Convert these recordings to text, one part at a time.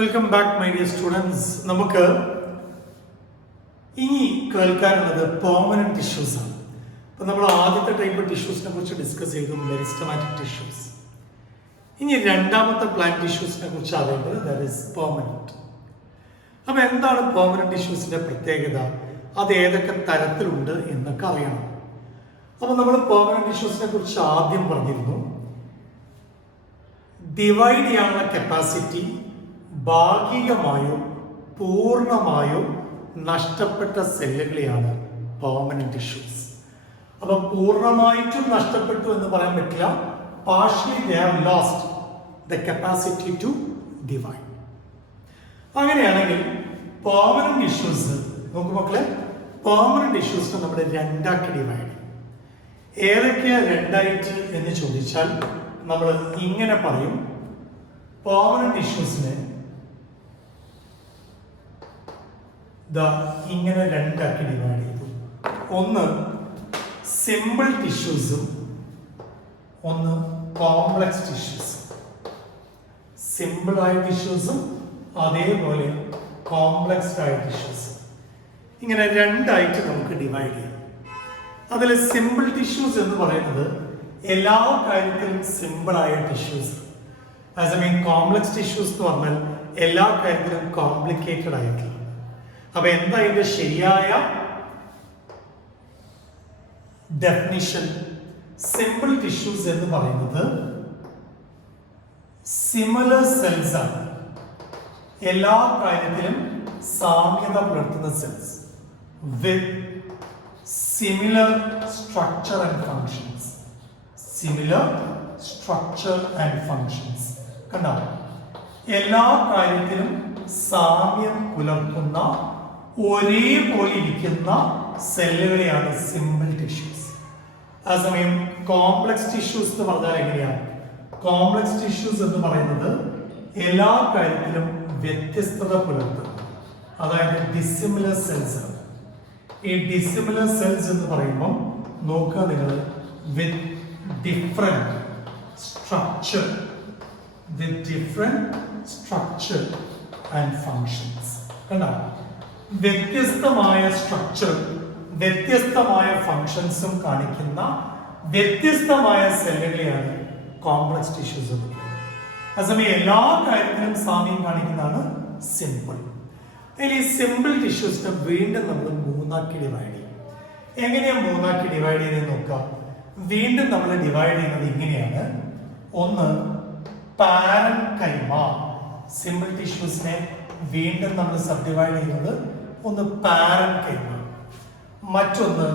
Welcome back my dear students. നമുക്ക് ഇനി കേൾക്കാനുള്ളത് permanent tissues ആണ്. അപ്പം നമ്മൾ ആദ്യത്തെ ടൈപ്പ് ടിഷ്യൂസിനെ കുറിച്ച് ഡിസ്കസ് ചെയ്തു, മെരിസ്റ്റമാറ്റിക് ടിഷ്യൂസ്. ഇനി രണ്ടാമത്തെ പ്ലാന്റ് ടിഷ്യൂസിനെ കുറിച്ച് അറിയേണ്ടത് ദാറ്റ് ഈസ് പെർമനന്റ്. അപ്പം എന്താണ് പെർമനന്റ് ടിഷ്യൂസിന്റെ പ്രത്യേകത, അത് ഏതൊക്കെ തരത്തിലുണ്ട് എന്നൊക്കെ അറിയണം. അപ്പം നമ്മൾ പെർമനന്റ് ടിഷ്യൂസിനെ കുറിച്ച് ആദ്യം പറഞ്ഞിരുന്നു, ഡിവൈഡ് ചെയ്യാനുള്ള കപ്പാസിറ്റി ഭാഗികമായോ പൂർണ്ണമായോ നഷ്ടപ്പെട്ട സെല്ലുകളെയാണ് പെർമനന്റ് ടിഷ്യൂസ്. അപ്പൊ പൂർണ്ണമായിട്ടും നഷ്ടപ്പെട്ടു എന്ന് പറയാൻ പറ്റില്ല, partially they have lost the capacity to divide. അങ്ങനെയാണെങ്കിൽ പെർമനന്റ് ടിഷ്യൂസ് നോക്കൂ മക്കളെ, പെർമനന്റ് ടിഷ്യൂസിനെ നമ്മൾ രണ്ടാക്കി ഡിവൈഡ് ചെയ്യും. ഏതൊക്കെയാ രണ്ടായിട്ട് എന്ന് ചോദിച്ചാൽ നമ്മൾ ഇങ്ങനെ പറയും, പെർമനന്റ് ടിഷ്യൂസിനെ ഇങ്ങനെ രണ്ടാക്കി ഡിവൈഡ് ചെയ്തു. ഒന്ന് സിമ്പിൾ ടിഷ്യൂസും ഒന്ന് കോംപ്ലക്സ് ടിഷ്യൂസ്. സിമ്പിൾ ആയ ടിഷ്യൂസും അതേപോലെ കോംപ്ലക്സ് ആയ ടിഷ്യൂസ്, ഇങ്ങനെ രണ്ടായിട്ട് നമുക്ക് ഡിവൈഡ് ചെയ്യാം. അതിൽ സിമ്പിൾ ടിഷ്യൂസ് എന്ന് പറയുന്നത് എല്ലാ കാര്യത്തിലും സിമ്പിൾ ആയ ടിഷ്യൂസ്. അതേസമയം കോംപ്ലക്സ് ടിഷ്യൂസ് എന്ന് പറഞ്ഞാൽ എല്ലാ കാര്യത്തിലും കോംപ്ലിക്കേറ്റഡ് ആയിട്ടുള്ള. അപ്പൊ എന്താ ഇതിന്റെ ശരിയായ ഡെഫിനിഷൻ? സിമ്പിൾ ടിഷ്യൂസ് എന്ന് പറയുന്നത് സിമിലർ സെൽസ് ആണ്, എല്ലാ കാര്യത്തിലും സാമ്യത പുലർത്തുന്ന cells with similar structure and functions. Similar structure and functions കണ്ടോ, എല്ലാ കാര്യത്തിലും സാമ്യം പുലർത്തുന്ന ഒരേപോലെ ഇരിക്കുന്ന സെല്ലുകളെയാണ് സിമ്പിൾ ടിഷ്യൂസ്. അതേസമയം കോംപ്ലക്സ് ടിഷ്യൂസ് എന്ന് പറഞ്ഞാൽ എങ്ങനെയാണ്? കോംപ്ലക്സ് ടിഷ്യൂസ് എന്ന് പറയുന്നത് എല്ലാ കാര്യത്തിലും വ്യത്യസ്തത പുലർത്തുന്നു, അതായത് ഡിസിമിലർ സെൽസ് ആണ്. ഈ ഡിസിമിലർ സെൽസ് എന്ന് പറയുമ്പോൾ നോക്കുക നിങ്ങൾ, വിത്ത് different structure, with different structure and functions കണ്ടോ, വ്യത്യസ്തമായ സ്ട്രക്ചർ വ്യത്യസ്തമായ ഫങ്ഷൻസും കാണിക്കുന്ന വ്യത്യസ്തമായ സെല്ലുകളെയാണ് കോംപ്ലക്സ് ടിഷ്യൂസ് എന്ന് പറയുന്നത്. അതേസമയം എല്ലാ കാര്യത്തിലും സാമ്യം കാണിക്കുന്നതാണ് സിമ്പിൾ. ഇനി സിമ്പിൾ ടിഷ്യൂസിനെ വീണ്ടും നമ്മൾ മൂന്നാക്കി ഡിവൈഡ് ചെയ്യും. എങ്ങനെയാണ് മൂന്നാക്കി ഡിവൈഡ് ചെയ്തെന്ന് നോക്കാം. വീണ്ടും നമ്മൾ ഡിവൈഡ് ചെയ്യുന്നത് ഇങ്ങനെയാണ്. ഒന്ന് പാരൻകൈമ, സിമ്പിൾ ടിഷ്യൂസിനെ വീണ്ടും നമ്മൾ സബ് ഡിവൈഡ് ചെയ്യുന്നത് ഒന്ന് പാരൻകൈമ, മറ്റൊന്ന്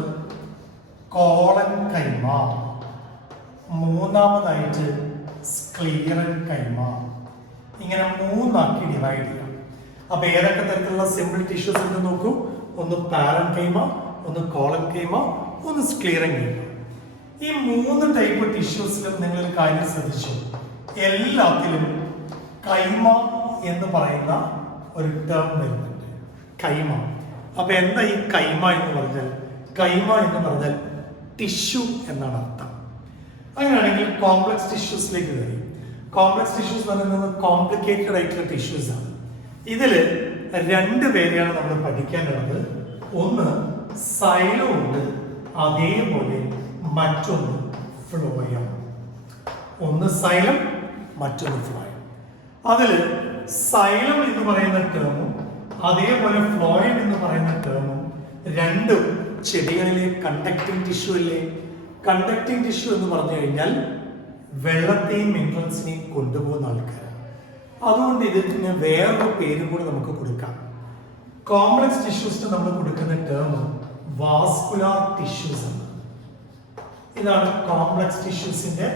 കോളൻകൈമ, മൂന്നാമതായിട്ട് സ്ക്ലീറൻകൈമ. ഇങ്ങനെ മൂന്നാക്കി ഡിവൈഡ് ചെയ്യാം. അപ്പൊ ഏതൊക്കെ തരത്തിലുള്ള സിമ്പിൾ ടിഷ്യൂസ് ഉണ്ട് നോക്കൂ. ഒന്ന് പാരൻകൈമ, ഒന്ന് കോളൻകൈമ, ഒന്ന് സ്ക്ലീറൻകൈമ. ഈ മൂന്ന് ടൈപ്പ് ടിഷ്യൂസിലും നിങ്ങളൊരു കാര്യം ശ്രദ്ധിച്ചു, എല്ലാത്തിലും കൈമ എന്ന് പറയുന്ന ഒരു ടേം വരുന്നുണ്ട്, കൈമ. അപ്പൊ എന്താ ഈ കൈമ എന്ന് പറഞ്ഞാൽ? കൈമ എന്ന് പറഞ്ഞാൽ ടിഷ്യൂ എന്നാണ് അർത്ഥം. അങ്ങനെയാണെങ്കിൽ കോംപ്ലക്സ് ടിഷ്യൂസിലേക്ക് കയറി. കോംപ്ലക്സ് ടിഷ്യൂസ് എന്ന് പറയുന്നത് കോംപ്ലിക്കേറ്റഡ് ആയിട്ടുള്ള ടിഷ്യൂസ് ആണ്. ഇതില് രണ്ട് പേരെയാണ് നമ്മൾ പഠിക്കാനുള്ളത്. ഒന്ന് സൈലം ഉണ്ട്, അതേപോലെ മറ്റൊന്ന് ഫ്ലോയം. ഒന്ന് സൈലം, മറ്റൊന്ന് ഫ്ലോയം. അതില് സൈലം എന്ന് പറയുന്ന ടേമും അതേപോലെ ഫ്ലോയം എന്ന് പറയുന്ന ടേമും രണ്ടും ചെടികളിലെ കണ്ടക്റ്റിംഗ് ടിഷ്യൂ അല്ലേ. കണ്ടക്റ്റിംഗ് ടിഷ്യൂ എന്ന് പറഞ്ഞു കഴിഞ്ഞാൽ വെള്ളത്തെയും മിനറൽസിനെയും കൊണ്ടുപോകുന്ന ആൾക്കാർ. അതുകൊണ്ട് ഇതിന് വേറൊരു പേരും കൂടി നമുക്ക് കൊടുക്കാം. കോംപ്ലക്സ് ടിഷ്യൂസിന് നമ്മൾ കൊടുക്കുന്ന ടേം വാസ്കുലാർ ടിഷ്യൂസ് ആണ്. ഇതാണ് കോംപ്ലക്സ് ടിഷ്യൂസിന്റെ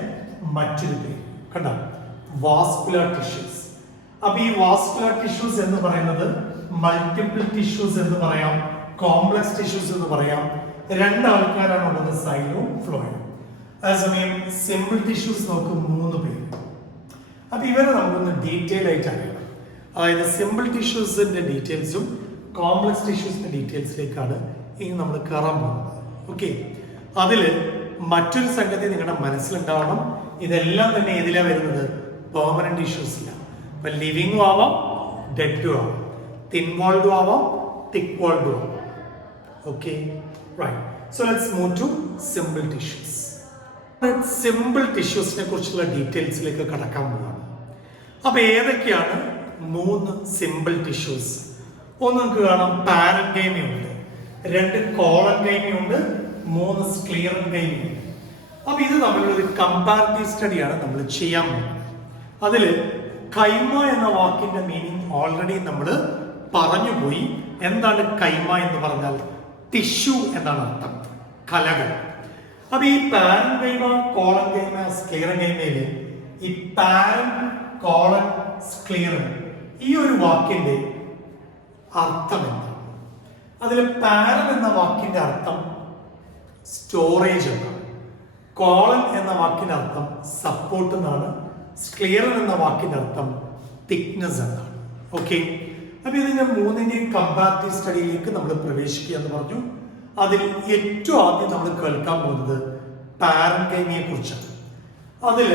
മറ്റൊരു പേര് കണ്ടോ, വാസ്കുലാർ ടിഷ്യൂസ്. അപ്പൊ ഈ വാസ്കുലാർ ടിഷ്യൂസ് എന്ന് പറയുന്നത് മൾട്ടിപ്പിൾ ടിഷ്യൂസ് എന്ന് പറയാം, കോംപ്ലക്സ് ടിഷ്യൂസ് എന്ന് പറയാം. രണ്ടാൾക്കാരാണ് ഉള്ളത്, സൈലവും ഫ്ലോയും. അതേസമയം സിമ്പിൾ ടിഷ്യൂസ് നമുക്ക് മൂന്ന് പേര്. അപ്പൊ ഇവരെ നമുക്കൊന്ന് ഡീറ്റെയിൽ ആയിട്ട് അറിയണം. അതായത് സിമ്പിൾ ടിഷ്യൂസിന്റെ ഡീറ്റെയിൽസും കോംപ്ലക്സ് ടിഷ്യൂസിന്റെ ഡീറ്റെയിൽസിലേക്കാണ് ഇനി നമ്മൾ കയറാൻ പോകുന്നത്. ഓക്കെ, അതില് മറ്റൊരു സംഗതി നിങ്ങളുടെ മനസ്സിലുണ്ടാവണം. ഇതെല്ലാം തന്നെ ഏതിലാ വരുന്നത്? പെർമനന്റ് ടിഷ്യൂസിലാണ്. ഇപ്പൊ ലിവിങ്ങും ആവാം, ഡെഡും ആവാം, തിൻ വാൾഡും ആവാം, തിക്ക് വാൾഡും ആവാം. Okay, right. So let's move to simple tissues. Simple ടിഷ്യൂസിനെ കുറിച്ചുള്ള ഡീറ്റെയിൽസിലേക്ക് കടക്കാൻ പോവാണ്. അപ്പൊ ഏതൊക്കെയാണ് 3 സിമ്പിൾ ടിഷ്യൂസ്? ഒന്ന് നമുക്ക് കാണാം പാരൻകൈമയുണ്ട്, 2 കോളൻകൈമയുണ്ട്, 3 സ്ക്ലീറൻകൈമയുണ്ട്. അപ്പൊ ഇത് തമ്മിലുള്ള ഒരു കമ്പാരിറ്റീവ് സ്റ്റഡിയാണ് നമ്മൾ ചെയ്യാൻ പോകുന്നത്. അതില് കൈമ എന്ന വാക്കിന്റെ മീനിങ് ഓൾറെഡി നമ്മൾ പറഞ്ഞുപോയി. എന്താണ് കൈമ എന്ന് പറഞ്ഞാൽ? ടിഷ്യൂ എന്നാണ് അർത്ഥം, കലകൾ. അപ്പൊ ഈ പാരൻകൈമ, കോളൻകൈമ, സ്ക്ലീറൻകൈമയില് ഈ പാരൻ, കോളൻ, സ്ക്ലീറൻ ഈ ഒരു വാക്കിന്റെ അർത്ഥം എന്താണ്? അതിൽ പാരൻ എന്ന വാക്കിന്റെ അർത്ഥം സ്റ്റോറേജ് എന്നാണ്, കോളൻ എന്ന വാക്കിന്റെ അർത്ഥം സപ്പോർട്ട് എന്നാണ്, സ്ക്ലീറൻ എന്ന വാക്കിന്റെ അർത്ഥം തിക്നെസ് എന്നാണ്. ഓക്കെ, അപ്പൊ ഇതിന്റെ 3ന്റെയും കമ്പാരിറ്റീവ് സ്റ്റഡിയിലേക്ക് നമ്മൾ പ്രവേശിക്കുക എന്ന് പറഞ്ഞു. അതിൽ ഏറ്റവും ആദ്യം നമ്മൾ കേൾക്കാൻ പോകുന്നത് പാരൻകൈമയെ കുറിച്ചാണ്. അതിൽ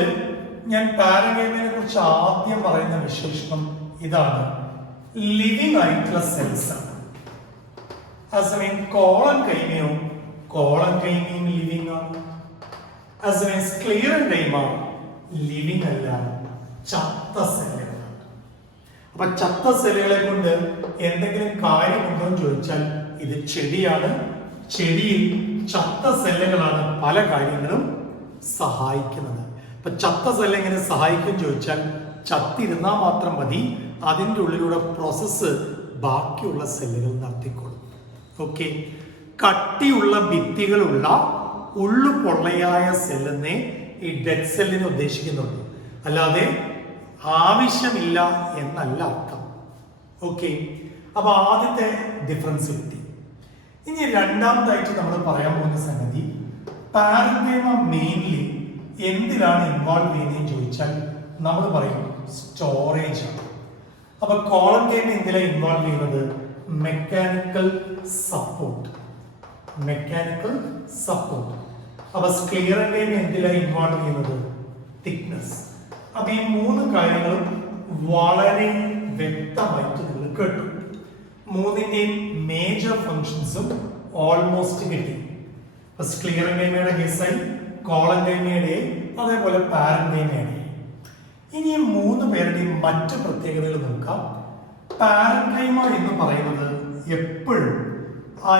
ഞാൻ പാരൻകൈമയെ കുറിച്ച് ആദ്യം പറയുന്ന വിശേഷണം ഇതാണ്: ലിവിങ് ആയിട്ടുള്ള സെൽസ് ആണ്. അതേസമയം കോളൻകൈമയോ, കോളൻകൈമയും ലിവിങ് ആണ്. അതേസമയം സ്ക്ലീറൻകൈമ ലിവിങ് അല്ല, ചത്ത സെല്ലുകളാണ്. അപ്പൊ ചത്ത സെല്ലുകളെ കൊണ്ട് എന്തെങ്കിലും കാര്യമുണ്ടോ എന്ന് ചോദിച്ചാൽ ഇത് ചെടിയാണ്. ചെടിയിൽ ചത്ത സെല്ലുകളാണ് പല കാര്യങ്ങളും സഹായിക്കുന്നത്. അപ്പൊ ചത്ത സെല്ല് എങ്ങനെ സഹായിക്കും ചോദിച്ചാൽ, ചത്തിരുന്നാൽ മാത്രം മതി, അതിൻ്റെ ഉള്ളിലൂടെ പ്രോസസ്സ് ബാക്കിയുള്ള സെല്ലുകൾ നടത്തിക്കൊള്ളും. ഓക്കെ, കട്ടിയുള്ള ഭിത്തികളുള്ള ഉള്ളു പൊള്ളയായ സെല്ലെന്നേ ഈ ഡെഡ് സെല്ലിനെ ഉദ്ദേശിക്കുന്നുള്ളൂ, അല്ലാതെ ആവശ്യമില്ല എന്നല്ല അർത്ഥം. ഓക്കെ, അപ്പൊ ആദ്യത്തെ ഡിഫറൻസ് കിട്ടി. ഇനി രണ്ടാമതായിട്ട് നമ്മൾ പറയാൻ പോകുന്ന സംഗതി, പാരൻകൈമ മെയിൻലി എന്തിനാണ് ഇൻവോൾവ് ചെയ്യുന്നതെന്ന് ചോദിച്ചാൽ നമ്മൾ പറയും സ്റ്റോറേജ് ആണ്. അപ്പൊ കോളൻകൈമ എന്തിനാണ് ഇൻവോൾവ് ചെയ്യുന്നത്? Mechanical support, mechanical support. അപ്പൊ സ്ക്ലീറൻകൈമ എന്തിനാണ് ഇൻവോൾവ് ചെയ്യുന്നത്? തിക്നെസ്. അപ്പൊ ഈ 3 കാര്യങ്ങളും വളരെ വ്യക്തമായിട്ട് നിങ്ങൾ കേട്ടു. 3ന്റെയും മേജർ ഫങ്ഷൻസും ഓൾമോസ്റ്റ് കിട്ടി. ഇപ്പൊ സ്ക്ലീറൻകൈമയുടെ കേസായി, കോളൻകൈമയുടെ, അതേപോലെ പാരൻകൈമയുടെ. ഇനി ഈ 3 പേരുടെയും മറ്റു പ്രത്യേകതകൾ നോക്കാം. പാരൻകൈമ എന്ന് പറയുന്നത് എപ്പോഴും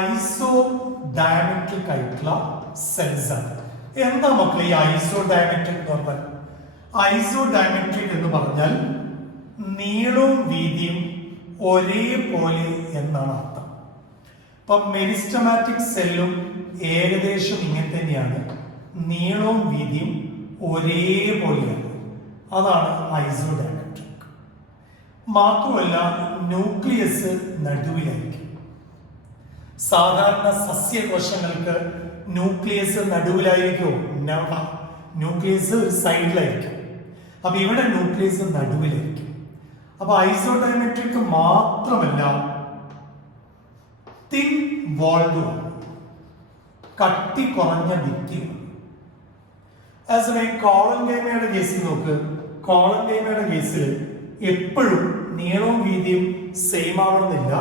ഐസോ ഡയമെട്രിക് ആയിട്ടുള്ള സെൽസ് ആണ്. എന്താ മക്കളെ ഈ ഐസോ ഡയമെട്രിക് എന്ന് പറഞ്ഞാൽ? ഐസോ ഡയമെട്രിക് എന്ന് പറഞ്ഞാൽ നീളവും വീതിയും ഒരേപോലെ എന്നാണ് അർത്ഥം. ഇപ്പൊ മെരിസ്റ്റമാറ്റിക് സെല്ലും ഏകദേശം ഇങ്ങനെ തന്നെയാണ്, നീളവും വീതിയും ഒരേപോലെയാണ്. അതാണ് ഐസോ ഡയമെട്രിക്. മാത്രമല്ല ന്യൂക്ലിയസ് നടുവിലായിരിക്കും. സാധാരണ സസ്യകോശങ്ങൾക്ക് ന്യൂക്ലിയസ് നടുവിലായിരിക്കും, ന്യൂക്ലിയസ് ഒരു സൈഡിലായിരിക്കും. അപ്പൊ ഇവിടെ ന്യൂക്ലിയസ് നടുവിലായിരിക്കും. അപ്പൊ ഐസോഡയമെട്രിക് മാത്രമല്ല, തിൻ വാൾഡും, കട്ടി കുറഞ്ഞ ഭിത്തിയും. അതേസമയം കോളൻകൈമയുടെ കേസിൽ നോക്ക്, കോളൻകൈമയുടെ കേസിൽ എപ്പോഴും നീളവും വീതിയും സെയിം ആവണമെന്നില്ല.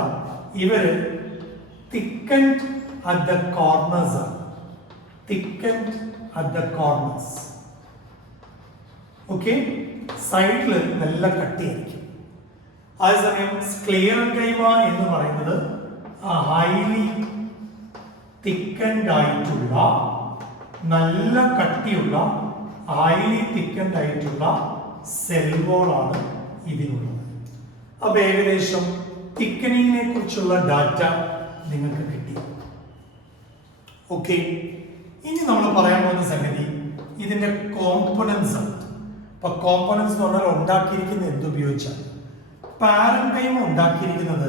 ഇവര് തിക്കൻഡ് അറ്റ് ദ കോർണേഴ്സ് ആണ്, thickened at the corners. Okay, സൈഡില് നല്ല കട്ടിയായിരിക്കും. അതേസമയം സ്ക്ലീറൻകൈമ എന്ന് പറയുന്നത് ഹൈലി തിക്കൻഡ് ആയിട്ടുള്ള, നല്ല കട്ടിയുള്ള, ഹൈലി തിക്കൻഡ് ആയിട്ടുള്ള സെൽ വോളാണ് ഇതിനുള്ളത്. അപ്പൊ ഏകദേശം തിക്കനിങ്ങിനെ കുറിച്ചുള്ള ഡാറ്റ നിങ്ങൾക്ക് കിട്ടി. ഓക്കെ, ഇനി നമ്മൾ പറയാൻ പോകുന്ന സംഗതി ഇതിന്റെ കോമ്പണൻസ് ആണ്. അപ്പൊ കോമ്പണൻസ് എന്ന് പറഞ്ഞാൽ ഉണ്ടാക്കിയിരിക്കുന്നത് എന്തുപയോഗിച്ചാണ്? പാരൻകൈമ ഉണ്ടാക്കിയിരിക്കുന്നത്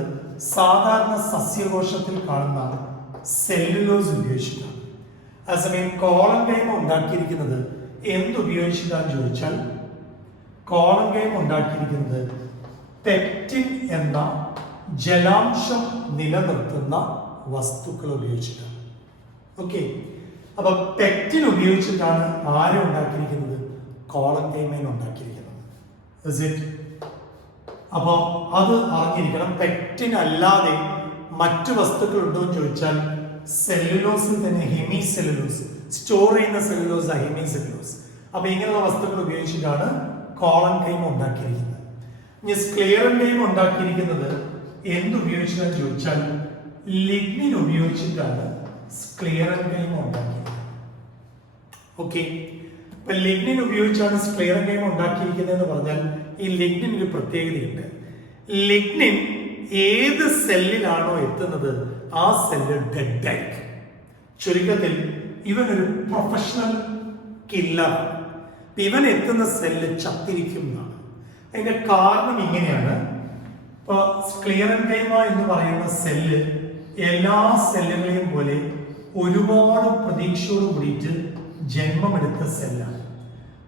സാധാരണ സസ്യകോശത്തിൽ കാണുന്ന സെല്ലുലോസ് ഉപയോഗിച്ചിട്ടാണ്. അതേസമയം കോളൻകൈമ ഉണ്ടാക്കിയിരിക്കുന്നത് എന്തുപയോഗിച്ചിട്ടാന്ന് ചോദിച്ചാൽ, കോളൻകൈമ ഉണ്ടാക്കിയിരിക്കുന്നത് പെക്റ്റിൻ എന്ന ജലാംശം നിലനിർത്തുന്ന വസ്തുക്കൾ ഉപയോഗിച്ചിട്ടാണ്. ഓക്കെ, അപ്പൊ പെക്റ്റിൻ ഉപയോഗിച്ചിട്ടാണ് ആരെ ഉണ്ടാക്കിയിരിക്കുന്നത്? കോളൻകൈമയെ ഉണ്ടാക്കിയിരിക്കുന്നത്. അപ്പോൾ അത് അറിഞ്ഞിരിക്കണം. പെക്റ്റിൻ അല്ലാതെ മറ്റു വസ്തുക്കൾ ഉണ്ടോ എന്ന് ചോദിച്ചാൽ സെല്ലുലോസിൽ തന്നെ ഹെമി സെല്ലുലോസ്, സ്റ്റോർ ചെയ്യുന്ന സെല്ലുലോസ് ഹെമി സെല്ലുലോസ്. അപ്പൊ ഇങ്ങനെയുള്ള വസ്തുക്കൾ ഉപയോഗിച്ചിട്ടാണ് കോളൻ കൈമ ഉണ്ടാക്കിയിരിക്കുന്നത്. ഇനി സ്ക്ലിയറൻ കൈമ ഉണ്ടാക്കിയിരിക്കുന്നത് എന്തുപയോഗിച്ചിട്ടാന്ന് ചോദിച്ചാൽ ലിഗ്നിൻ ഉപയോഗിച്ചിട്ടാണ് സ്ക്ലിയറൻ കൈമ ഉണ്ടാക്കിയത്. ഓക്കെ, ഇപ്പൊ ലിഗ്നിൻ ഉപയോഗിച്ചാണ് സ്ക്ലിയറൻ കൈമ ഉണ്ടാക്കിയിരിക്കുന്നത് എന്ന് പറഞ്ഞാൽ ഈ ലിഗ്നിൻ ഒരു പ്രത്യേകതയുണ്ട്. ലിഗ്നിൻ ഏത് സെല്ലിലാണോ എത്തുന്നത് ആ സെല്ല് ഡെഡ് ആയിരിക്കും. ചുരുക്കത്തിൽ ഇവൻ ഒരു പ്രൊഫഷണൽ കില്ലറാണ്. ഇവൻ എത്തുന്ന സെല്ല് ചത്തിരിക്കും എന്നാണ്. അതിന്റെ കാരണം ഇങ്ങനെയാണ്. ഇപ്പൊ സ്ക്ലിയറൻ കൈമ എന്ന് പറയുന്ന സെല്ല് എല്ലാ സെല്ലുകളെയും പോലെ ഒരുപാട് പ്രതീക്ഷയോട് കൂടിയിട്ട് ജന്മമെടുത്ത സെല്ലാണ്.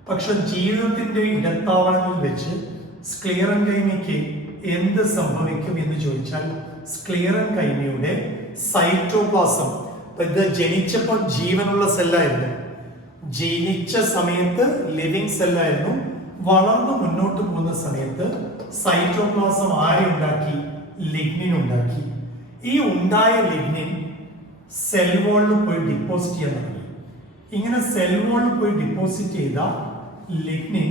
പക്ഷെ ജീവിതത്തിന്റെ ഇടത്താവളങ്ങളിൽ വെച്ച് സ്ക്ലിയറൻ കൈമയ്ക്ക് എന്ത് സംഭവിക്കും എന്ന് ചോദിച്ചാൽ സ്ക്ലിയറൻ കൈമയുടെ സൈറ്റോപ്ലാസം, ഇത് ജനിച്ചപ്പോൾ ജീവനുള്ള സെല്ലായിരുന്നു, ജനിച്ച സമയത്ത് ലിവിങ് സെല്ലായിരുന്നു, വളർന്നു മുന്നോട്ട് പോകുന്ന സമയത്ത് സൈറ്റോപ്ലാസം ആരെ ഉണ്ടാക്കി? ലിഗ്നിൻ ഉണ്ടാക്കി. ഈ ഉണ്ടായ ലിഗ്നിൻ സെൽ വോളിൽ പോയി ഡിപ്പോസിറ്റ് ചെയ്യാൻ തുടങ്ങി. ഇങ്ങനെ സെൽ വോളിൽ പോയി ഡിപ്പോസിറ്റ് ചെയ്ത ലിഗ്നിൻ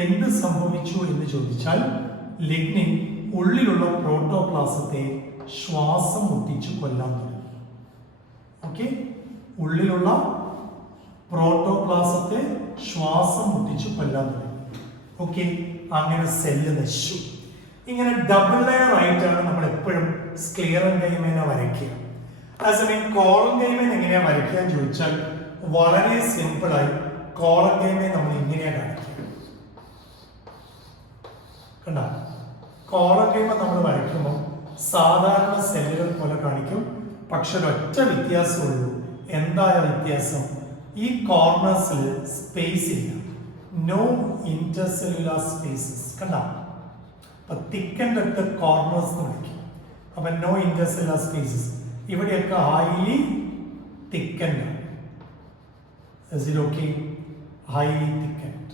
എന്ത് സംഭവിച്ചു എന്ന് ചോദിച്ചാൽ ലിഗ്നിൻ ഉള്ളിലുള്ള പ്രോട്ടോപ്ലാസത്തെ ശ്വാസം മുട്ടിച്ചു കൊല്ലാൻ തുടങ്ങി. ഓക്കെ, ഉള്ളിലുള്ള പ്രോട്ടോപ്ലാസത്തെ ശ്വാസം മുട്ടിച്ചു കൊല്ലാൻ തുടങ്ങി. ഓക്കെ, അങ്ങനെ സെല്ല് നശിച്ചു. ഇങ്ങനെ ഡബിൾ ലെയർ ആയിട്ടാണ് നമ്മൾ എപ്പോഴും സ്ക്ലിയറൻ കൈമേനെ വരയ്ക്കുക. അതേസമയം കോളൻ കൈമേൻ എങ്ങനെയാ വരയ്ക്കുക എന്ന് ചോദിച്ചാൽ വളരെ സിമ്പിളായി കോളൻ കൈമേൻ നമ്മൾ ഇങ്ങനെയാ കാണിക്കുക. കണ്ട, കോളൻ കൈമ നമ്മൾ വരയ്ക്കുമ്പോൾ സാധാരണ സെല്ലുകൾ പോലെ കാണിക്കും. പക്ഷെ ഒരൊറ്റ വ്യത്യാസമുള്ളൂ. എന്താ വ്യത്യാസം? ഈ കോർണേഴ്സിൽ സ്പേസ് ഇല്ല, നോ ഇന്റർസെല്ലുലാർ സ്പേസസ്. കണ്ട, അപ്പൊ തിക്കൻഡ് അറ്റ് ദ കോർണേഴ്സ് എന്ന് വിളിക്കും. അപ്പൊ നോ ഇന്റർസെല്ലുലാർ സ്പേസസ്. ഇവിടെയൊക്കെ highly thickened. Is it okay? Highly thickened.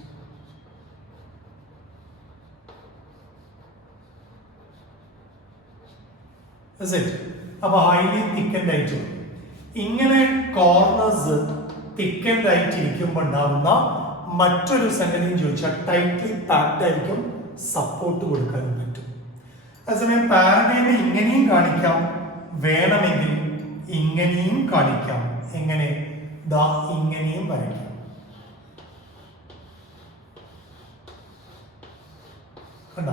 Is it? അപ്പൊ ഹൈലി തിക്കൻഡ് ആയിട്ട് ഇങ്ങനെ കോർണേഴ്സ് തിക്കൻഡ് ആയിട്ട് ഇരിക്കുമ്പോൾ ഉണ്ടാവുന്ന മറ്റൊരു സംഗതി ചോദിച്ചാൽ ടൈറ്റ്ലി പാക്ഡ് ആയിരിക്കും, സപ്പോർട്ട് കൊടുക്കാനും പറ്റും. അതേസമയം പാരഗൈമ ഇങ്ങനെയും കാണിക്കാം, വേണമെങ്കിൽ ഇങ്ങനെയും കാണിക്കാം. എങ്ങനെ? ദാ ഇങ്ങനെയും വരയ്ക്കാം. കണ്ട,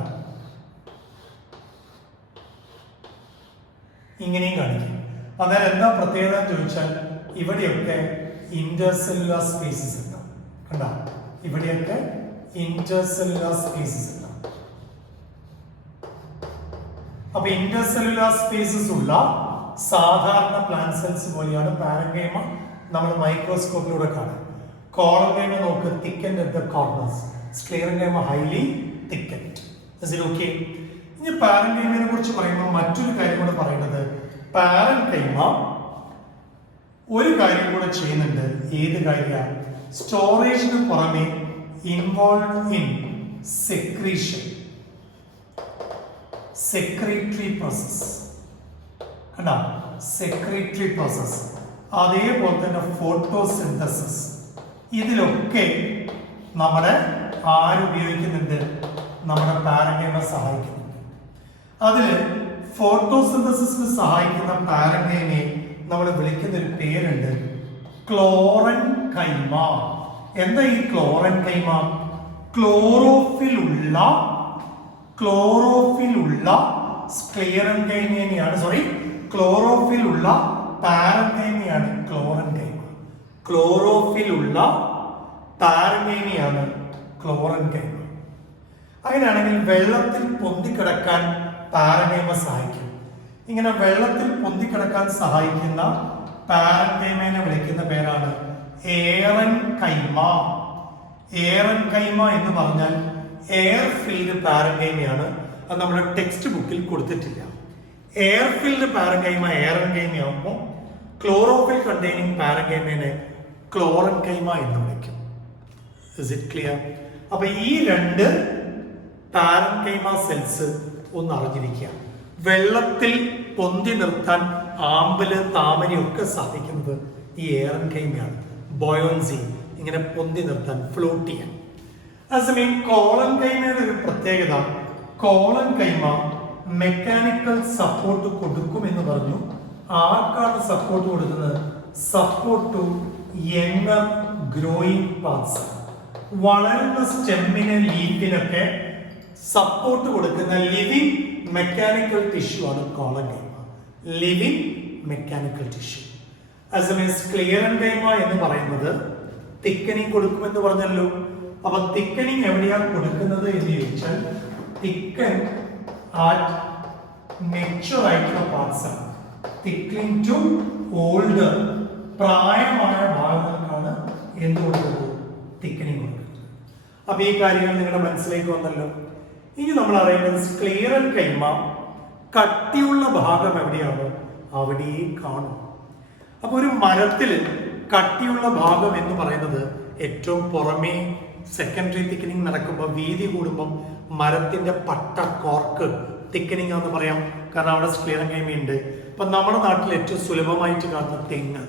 ഇങ്ങനെയും കാണിക്കും. അന്നേരം എന്താ പ്രത്യേകത എന്ന് ചോദിച്ചാൽ ഇവിടെയൊക്കെ ഇന്റർസെല്ലുലാർ സ്പേസസ് ഉണ്ടാവും. കണ്ട, ഇവിടെയൊക്കെ ഇന്റർസെല്ലുലാർ സ്പേസസ് ഉണ്ടാവും. അപ്പൊ ഇന്റർസെല്ലുലാർ സ്പേസസ് ഉള്ള സാധാരണ പ്ലാന്റ് സെൽസ് പോലെയാണ് പാരഗൈമ നമ്മൾ മൈക്രോസ്കോപ്പിലൂടെ കാണാം. കോളൻ കൈമ നോക്ക്, thickened at the corners. Sclerenchyma highly thickened. Is it okay? ഇനി പാരൻകൈമയെ കുറിച്ച് പറയുമ്പോൾ മറ്റൊരു കാര്യം കൂടെ പറയുന്നത്, പാരൻകൈമ ഒരു കാര്യം കൂടെ ചെയ്യുന്നുണ്ട്. ഏത് കാര്യമാണ്? സ്റ്റോറേജിന് പുറമെ involve in secretion, secretory process. കണ്ടോ, സെക്രീറ്ററി പ്രോസസ്. അതേപോലെ തന്നെ ഫോട്ടോസിന്തസിസ്. ഇതിലൊക്കെ നമ്മുടെ ആരുപയോഗിക്കുന്നുണ്ട്? നമ്മുടെ പാരഗൈമ സഹായിക്കുന്നുണ്ട്. അതിൽ ഫോട്ടോസിന്തസിസിന് സഹായിക്കുന്ന പാരഗൈമയെ നമ്മൾ വിളിക്കുന്ന ഒരു പേരുണ്ട്, ക്ലോറൻ കൈമ. എന്താ ഈ ക്ലോറൻ കൈമ? ക്ലോറോഫിൽ ഉള്ള സ്ക്ലിയറൻ കൈമയാണ്, ക്ലോറോഫിൽ ഉള്ള പാരഗൈമയാണ് ക്ലോറൻ കൈമ. ക്ലോറോഫിൽ ഉള്ള പാരഗൈമയാണ് ക്ലോറൻ കൈമ. അങ്ങനെയാണെങ്കിൽ വെള്ളത്തിൽ പൊന്തിക്കിടക്കാൻ പാരഗൈമ സഹായിക്കും. ഇങ്ങനെ വെള്ളത്തിൽ പൊന്തിക്കിടക്കാൻ സഹായിക്കുന്ന പാരഗൈമയെ വിളിക്കുന്ന പേരാണ് എയറൻ കൈമ. എയറൻ കൈമ എന്ന് പറഞ്ഞാൽ എയർ ഫിൽഡ് പാരഗൈമയാണ്. അത് നമ്മുടെ ടെക്സ്റ്റ് ബുക്കിൽ കൊടുത്തിട്ടില്ല. എയർ ഫിൽഡ് പാരഗൈമ എയറൻ കൈമയാകുമ്പോൾ ക്ലോറോഫിൽ കണ്ടെയ്നിങ് പാരഗൈമയെ ക്ലോറൻ കൈമ എന്ന് വിളിക്കും. Is it clear? അപ്പൊ ഈ രണ്ട് പാരൻകൈമ സെൽസ് ഒന്ന് അറിഞ്ഞിരിക്കുക. വെള്ളത്തിൽ പൊന്തി നിർത്താൻ ആമ്പല് താമരയൊക്കെ സാധിക്കുന്നത് ഈ എയറൻകൈമയാണ്. ബോയോൻസി, ഇങ്ങനെ പൊന്തി നിർത്താൻ, ഫ്ലോട്ട് ചെയ്യാൻ. അതേസമയം കോളൻകൈമയുടെ ഒരു പ്രത്യേകത, കോളൻകൈമ മെക്കാനിക്കൽ സപ്പോർട്ട് കൊടുക്കുമെന്ന് പറഞ്ഞു. ആർക്കാണ് സപ്പോർട്ട് കൊടുക്കുന്നത്? Support to younger growing parts. വളരുന്ന സ്റ്റെമ്മിന്, ലീഫിനൊക്കെ സപ്പോർട്ട് കൊടുക്കുന്ന ലിവിങ് മെക്കാനിക്കൽ ടിഷ്യൂ ആണ് കോളൻകൈമ. Living mechanical tissue. അതേസമയം സ്ക്ലിയറൻകൈമ എന്ന് പറയുന്നത് തിക്കനിങ് കൊടുക്കുമെന്ന് പറഞ്ഞല്ലോ. അപ്പൊ തിക്കനിങ് എവിടെയാണ് കൊടുക്കുന്നത് എന്ന് ചോദിച്ചാൽ തിക്കൻ ആറ്റ് മെച്യൂർ ആയിട്ടുള്ള പാർട്സ് ആണ്. തിക്കനിങ് ടു ഓൾഡർ, പ്രായമായ ഭാഗങ്ങൾക്കാണ് എന്ത് കൊടുക്കുന്നത്? തിക്കനിങ് കൊടുക്കുന്നത്. അപ്പൊ ഈ കാര്യങ്ങൾ നിങ്ങളുടെ മനസ്സിലേക്ക് വന്നല്ലോ. ഇനി നമ്മൾ അറിയേണ്ടത് സ്ക്ലിയറൻകൈമ കട്ടിയുള്ള ഭാഗം എവിടെയാണോ അവിടെ കാണും. അപ്പൊ ഒരു മരത്തിൽ കട്ടിയുള്ള ഭാഗം എന്ന് പറയുന്നത് ഏറ്റവും പുറമേ സെക്കൻഡറി തിക്കനിങ് നടക്കുമ്പോൾ, വീതി കൂടുമ്പോൾ മരത്തിന്റെ പട്ട, കോർക്ക് തിക്കനിങ് എന്ന് പറയാം. കാരണം അവിടെ സ്ക്ലിയറൻകൈമയുണ്ട്. അപ്പൊ നമ്മുടെ നാട്ടിൽ ഏറ്റവും സുലഭമായിട്ട് കാണുന്ന തെങ്ങ്.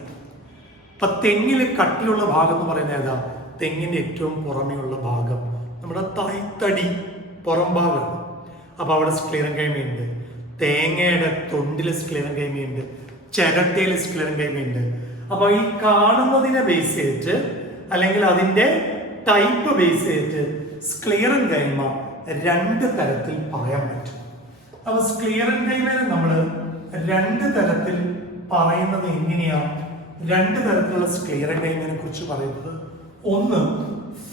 അപ്പൊ തെങ്ങിൽ കട്ടിയുള്ള ഭാഗം എന്ന് പറയുന്നത് ഏതാ? തെങ്ങിന്റെ ഏറ്റവും പുറമേയുള്ള ഭാഗം, നമ്മുടെ തടി പുറം ഭാഗമാണ്. അപ്പൊ അവിടെ സ്ക്ലിയറൻകൈമയുണ്ട്. തേങ്ങയുടെ തൊണ്ടിൽ സ്ക്ലിയറൻകൈമയുണ്ട്. ചിരട്ടയിൽ സ്ക്ലിയറൻകൈമയുണ്ട്. അപ്പൊ ഈ കാണുന്നതിനെ ബേസ് ചെയ്തിട്ട്, അല്ലെങ്കിൽ അതിന്റെ ടൈപ്പ് ബേസ് ചെയ്തിട്ട് സ്ക്ലിയറൻകൈമ രണ്ട് തരത്തിൽ പറയാൻ പറ്റും. അപ്പൊ സ്ക്ലിയറൻകൈമയെ നമ്മൾ രണ്ട് തരത്തിൽ പറയുന്നത് എങ്ങനെയാണ്? രണ്ട് തരത്തിലുള്ള സ്ക്ലിയറൻകൈമയെ കുറിച്ച് പറയുന്നത്, ഒന്ന്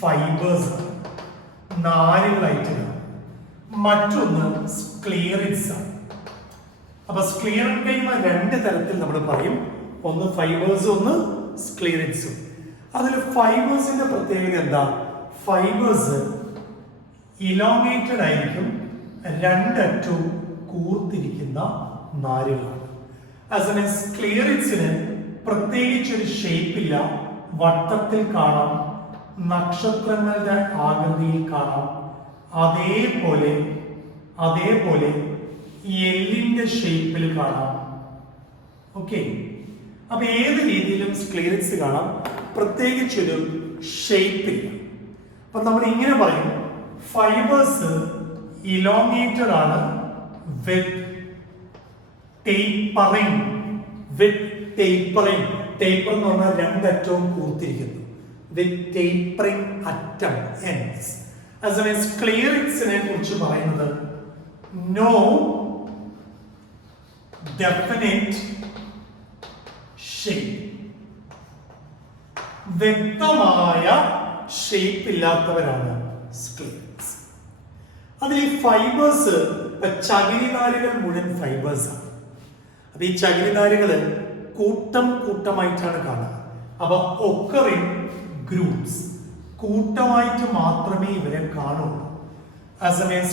ഫൈബേഴ്സ്, നാരുകളായിട്ട്, മറ്റൊന്ന് സ്ക്ലിയറിഡ്സ് ആണ്. അപ്പൊ സ്ക്ലിയറൻകൈമ രണ്ട് തരത്തിൽ നമ്മൾ പറയും. ഒന്ന് ഫൈബേഴ്സും ഒന്ന് സ്ക്ലിയറിഡ്സും. അതിൽ ഫൈബേഴ്സിന്റെ പ്രത്യേകത എന്താ? ഫൈബേഴ്സ് ഇലോങ്ങേറ്റഡ് ആയിരിക്കും, രണ്ടറ്റവും കൂർത്തിരിക്കുന്ന നാരുകളാണ്. അതേസമയം സ്ക്ലിയറിഡ്സിന് പ്രത്യേകിച്ചൊരു ഷേപ്പില്ല, വട്ടത്തിൽ കാണാം, നക്ഷത്രങ്ങളുടെ ആകൃതിയിൽ കാണാം, അതേപോലെ എല്ലിന്റെ ഷേപ്പിൽ കാണാം. ഓക്കെ, അപ്പൊ ഏത് രീതിയിലും സ്ക്ലിയറിഡ്സ് കാണാം, പ്രത്യേകിച്ചൊരു ഷേപ്പില്ല. അപ്പൊ നമ്മൾ ഇങ്ങനെ പറയും, ഫൈബേഴ്സ് ഇലോങ്ങേറ്റഡ് ആണ് വിത്ത് ടേപ്പറിംഗ്. ടേപ്പർ എന്ന് പറഞ്ഞാൽ രണ്ടറ്റവും കൂർത്തിരിക്കുന്നു. വിത്ത് ടേപ്പറിംഗ് അറ്റം, എൻഡ്സ്. അതേസമയം സ്ക്ലിയറിഡ്സിനെ കുറിച്ച് പറയുന്നത് നോ ഡെഫിനിറ്റ് ഷേപ്പ്, വ്യക്തമായ ഷേപ്പ് ഇല്ലാത്തവരാണ് സ്ക്ലിയറിഡ്സ്. അതിൽ ഈ ഫൈബേഴ്സ്, ചകിരിനാരുകൾ മുഴുവൻ ഫൈബേഴ്സ് ആണ്. അപ്പൊ ഈ ചകിരിനാരുകള് കൂട്ടമായിട്ടാണ് കാണുക. അപ്പൊ ഒക്കറിങ് ഗ്രൂപ്പ്സ്, കൂട്ടമായിട്ട് മാത്രമേ ഇവരെ കാണുള്ളൂ. അതേസമയം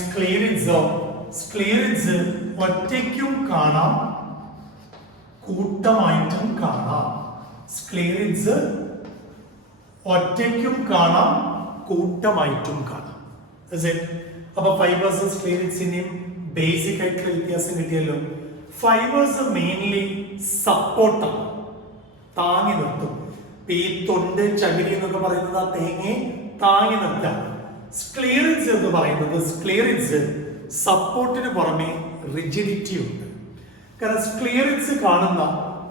സ്ക്ലിയറിഡ്സ് ഒറ്റയ്ക്കും കാണാം, കൂട്ടമായിട്ടും കാണാം. സ്ക്ലിയറിഡ്സ് ഒറ്റയ്ക്കും കാണാം, കൂട്ടമായിട്ടും കാണാം. അപ്പൊ ഫൈബേഴ്സ് സ്ക്ലിയറിഡ്സിന്റെയും ബേസിക് ആയിട്ടുള്ള വ്യത്യാസം കിട്ടിയല്ലോ. ഫൈബേഴ്സ് മെയിൻലി സപ്പോർട്ടാണ്, താങ്ങി നിർത്തും. ഈ തൊണ്ട്, ചകിരി എന്നൊക്കെ പറയുന്നത് ആ തേങ്ങയെ താങ്ങി നിർത്താം. സ്ക്ലിയറിഡ്സ് എന്ന് പറയുന്നത്, സ്ക്ലിയറിഡ്സ് സപ്പോർട്ടിന് പുറമെ റിജിഡിറ്റി ഉണ്ട്. കാരണം സ്ക്ലിയറിഡ്സ് കാണുന്ന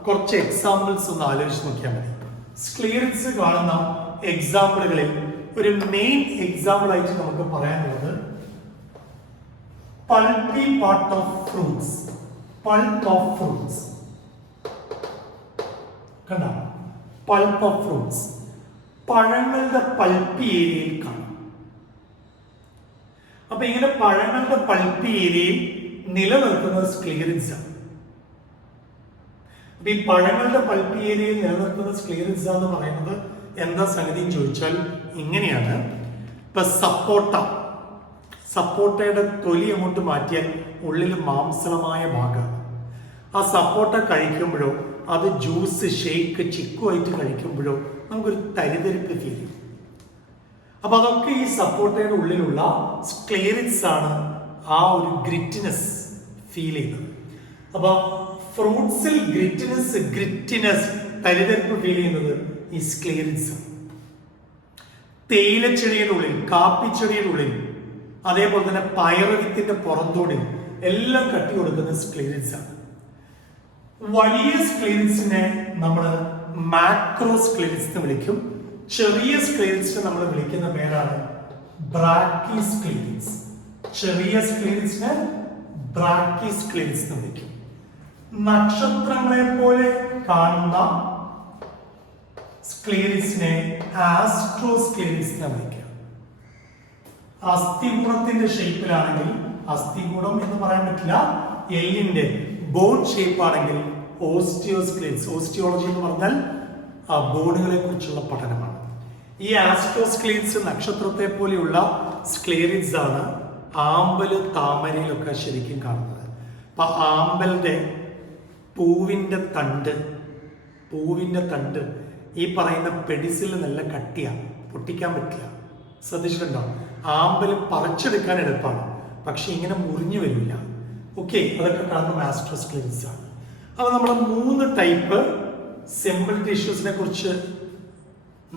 കുറച്ച് എക്സാമ്പിൾസ് ഒന്ന് ആലോചിച്ച് നോക്കിയാൽ മതി. സ്ക്ലിയറിഡ്സ് കാണുന്ന എക്സാമ്പിളുകളിൽ ഒരു മെയിൻ എക്സാമ്പിൾ ആയിട്ട് നമുക്ക് പറയാനുള്ളത് pulpy part of fruits. Pulp of fruits കണ്ട, പൾപ്പ് ഓഫ് ഫ്രൂട്ട്സ് പഴങ്ങളുടെ പൾപ്പി ഏരിയയിൽ കാണാം. അപ്പൊ ഇങ്ങനെ പഴങ്ങളുടെ പൾപ്പി ഏരിയയിൽ നിലനിർത്തുന്നത് സ്ക്ലിയറിഡ്സ് ആണ്. അപ്പൊ ഈ പഴങ്ങളുടെ പൾപ്പി ഏരിയയിൽ നിലനിർത്തുന്ന സ്ക്ലിയറിഡ്സ് എന്ന് പറയുന്നത് എന്താ സംഗതി ചോദിച്ചാൽ ഇങ്ങനെയാണ്. ഇപ്പൊ സപ്പോട്ടയുടെ തൊലി അങ്ങോട്ട് മാറ്റിയാൽ ഉള്ളിൽ മാംസളമായ ഭാഗം. ആ സപ്പോട്ട കഴിക്കുമ്പോഴോ അത് ജ്യൂസ്, ഷേക്ക്, ചിക്കുമായിട്ട് കഴിക്കുമ്പോഴോ നമുക്കൊരു തരിതരിപ്പ് ഫീൽ ചെയ്യും. അപ്പൊ അതൊക്കെ ഈ സപ്പോർട്ടയുടെ ഉള്ളിലുള്ള സ്ക്ലേറിറ്റ്സ് ആണ് ആ ഒരു ഗ്രിറ്റിനെസ് ഫീൽ ചെയ്യുന്നത്. അപ്പൊ ഫ്രൂട്ട്സിൽ ഗ്രിറ്റിനെസ് തരിതരിപ്പ് ഫീൽ ചെയ്യുന്നത് ഈ സ്ക്ലേറിറ്റ്സ്. തേയിലച്ചെടിയുടെ ഉള്ളിൽ, കാപ്പിച്ചെടിയുടെ ഉള്ളിൽ, അതേപോലെ തന്നെ പയറുവിത്തിന്റെ പുറന്തോടിൽ എല്ലാം കട്ടി കൊടുക്കുന്ന സ്ക്ലേറിറ്റ്സ് ആണ്. വലിയ സ്ക്ലേറിറ്റ്സിനെ നമ്മൾ മാക്രോ സ്ക്ലേറിറ്റ്സ് എന്ന് വിളിക്കും. ചെറിയ സ്ക്ലേറിറ്റ്സിനെ നമ്മൾ വിളിക്കുന്ന പേരാണ് ബ്രാക്കി സ്ക്ലേറിറ്റ്സ്. ചെറിയ സ്ക്ലേറിറ്റ്സിനെ ബ്രാക്കി സ്ക്ലേറിറ്റ്സ് എന്ന് വിളിക്കും. നക്ഷത്രങ്ങളെ പോലെ കാണുന്ന സ്ക്ലേറിറ്റ്സിനെ ആസ്ട്രോസ്ക്ലേറിറ്റ്സ് എന്ന് വിളിക്കുക. അസ്ഥികൂടത്തിന്റെ ഷേപ്പിലാണെങ്കിൽ, അസ്ഥികൂടം എന്ന് പറയാൻ പറ്റില്ല, എല്ലിന്റെ ബോൺ ഷേപ്പ് ആണെങ്കിൽ ഓസ്റ്റിയോസ്ക്ലേറ്റ്സ്. ഓസ്റ്റിയോളജി എന്ന് പറഞ്ഞാൽ ബോണുകളെ കുറിച്ചുള്ള പഠനമാണ്. ഈ ആസ്ട്രോസ്ക്ലേറ്റ്സ് നക്ഷത്രത്തെ പോലെയുള്ള സ്ക്ലേറിറ്റ്സ് ആണ് ആമ്പല്, താമരയിലൊക്കെ ശരിക്കും കാണുന്നത്. അപ്പൊ ആമ്പലിന്റെ പൂവിന്റെ തണ്ട് ഈ പറയുന്ന പെഡിസിൽ നല്ല കട്ടിയാണ്, പൊട്ടിക്കാൻ പറ്റില്ല. ശ്രദ്ധിച്ചിട്ടുണ്ടോ? ആമ്പല് പറിച്ചെടുക്കാൻ എളുപ്പമാണ്, പക്ഷെ ഇങ്ങനെ മുറിഞ്ഞു വരില്ല. ഓക്കെ, അതൊക്കെ കാണുന്ന ആസ്ട്രോസ്ക്ലേറിറ്റ്സ് ആണ്. അപ്പൊ നമ്മൾ 3 ടൈപ്പ് സിമ്പിൾ ടിഷ്യൂസിനെ കുറിച്ച്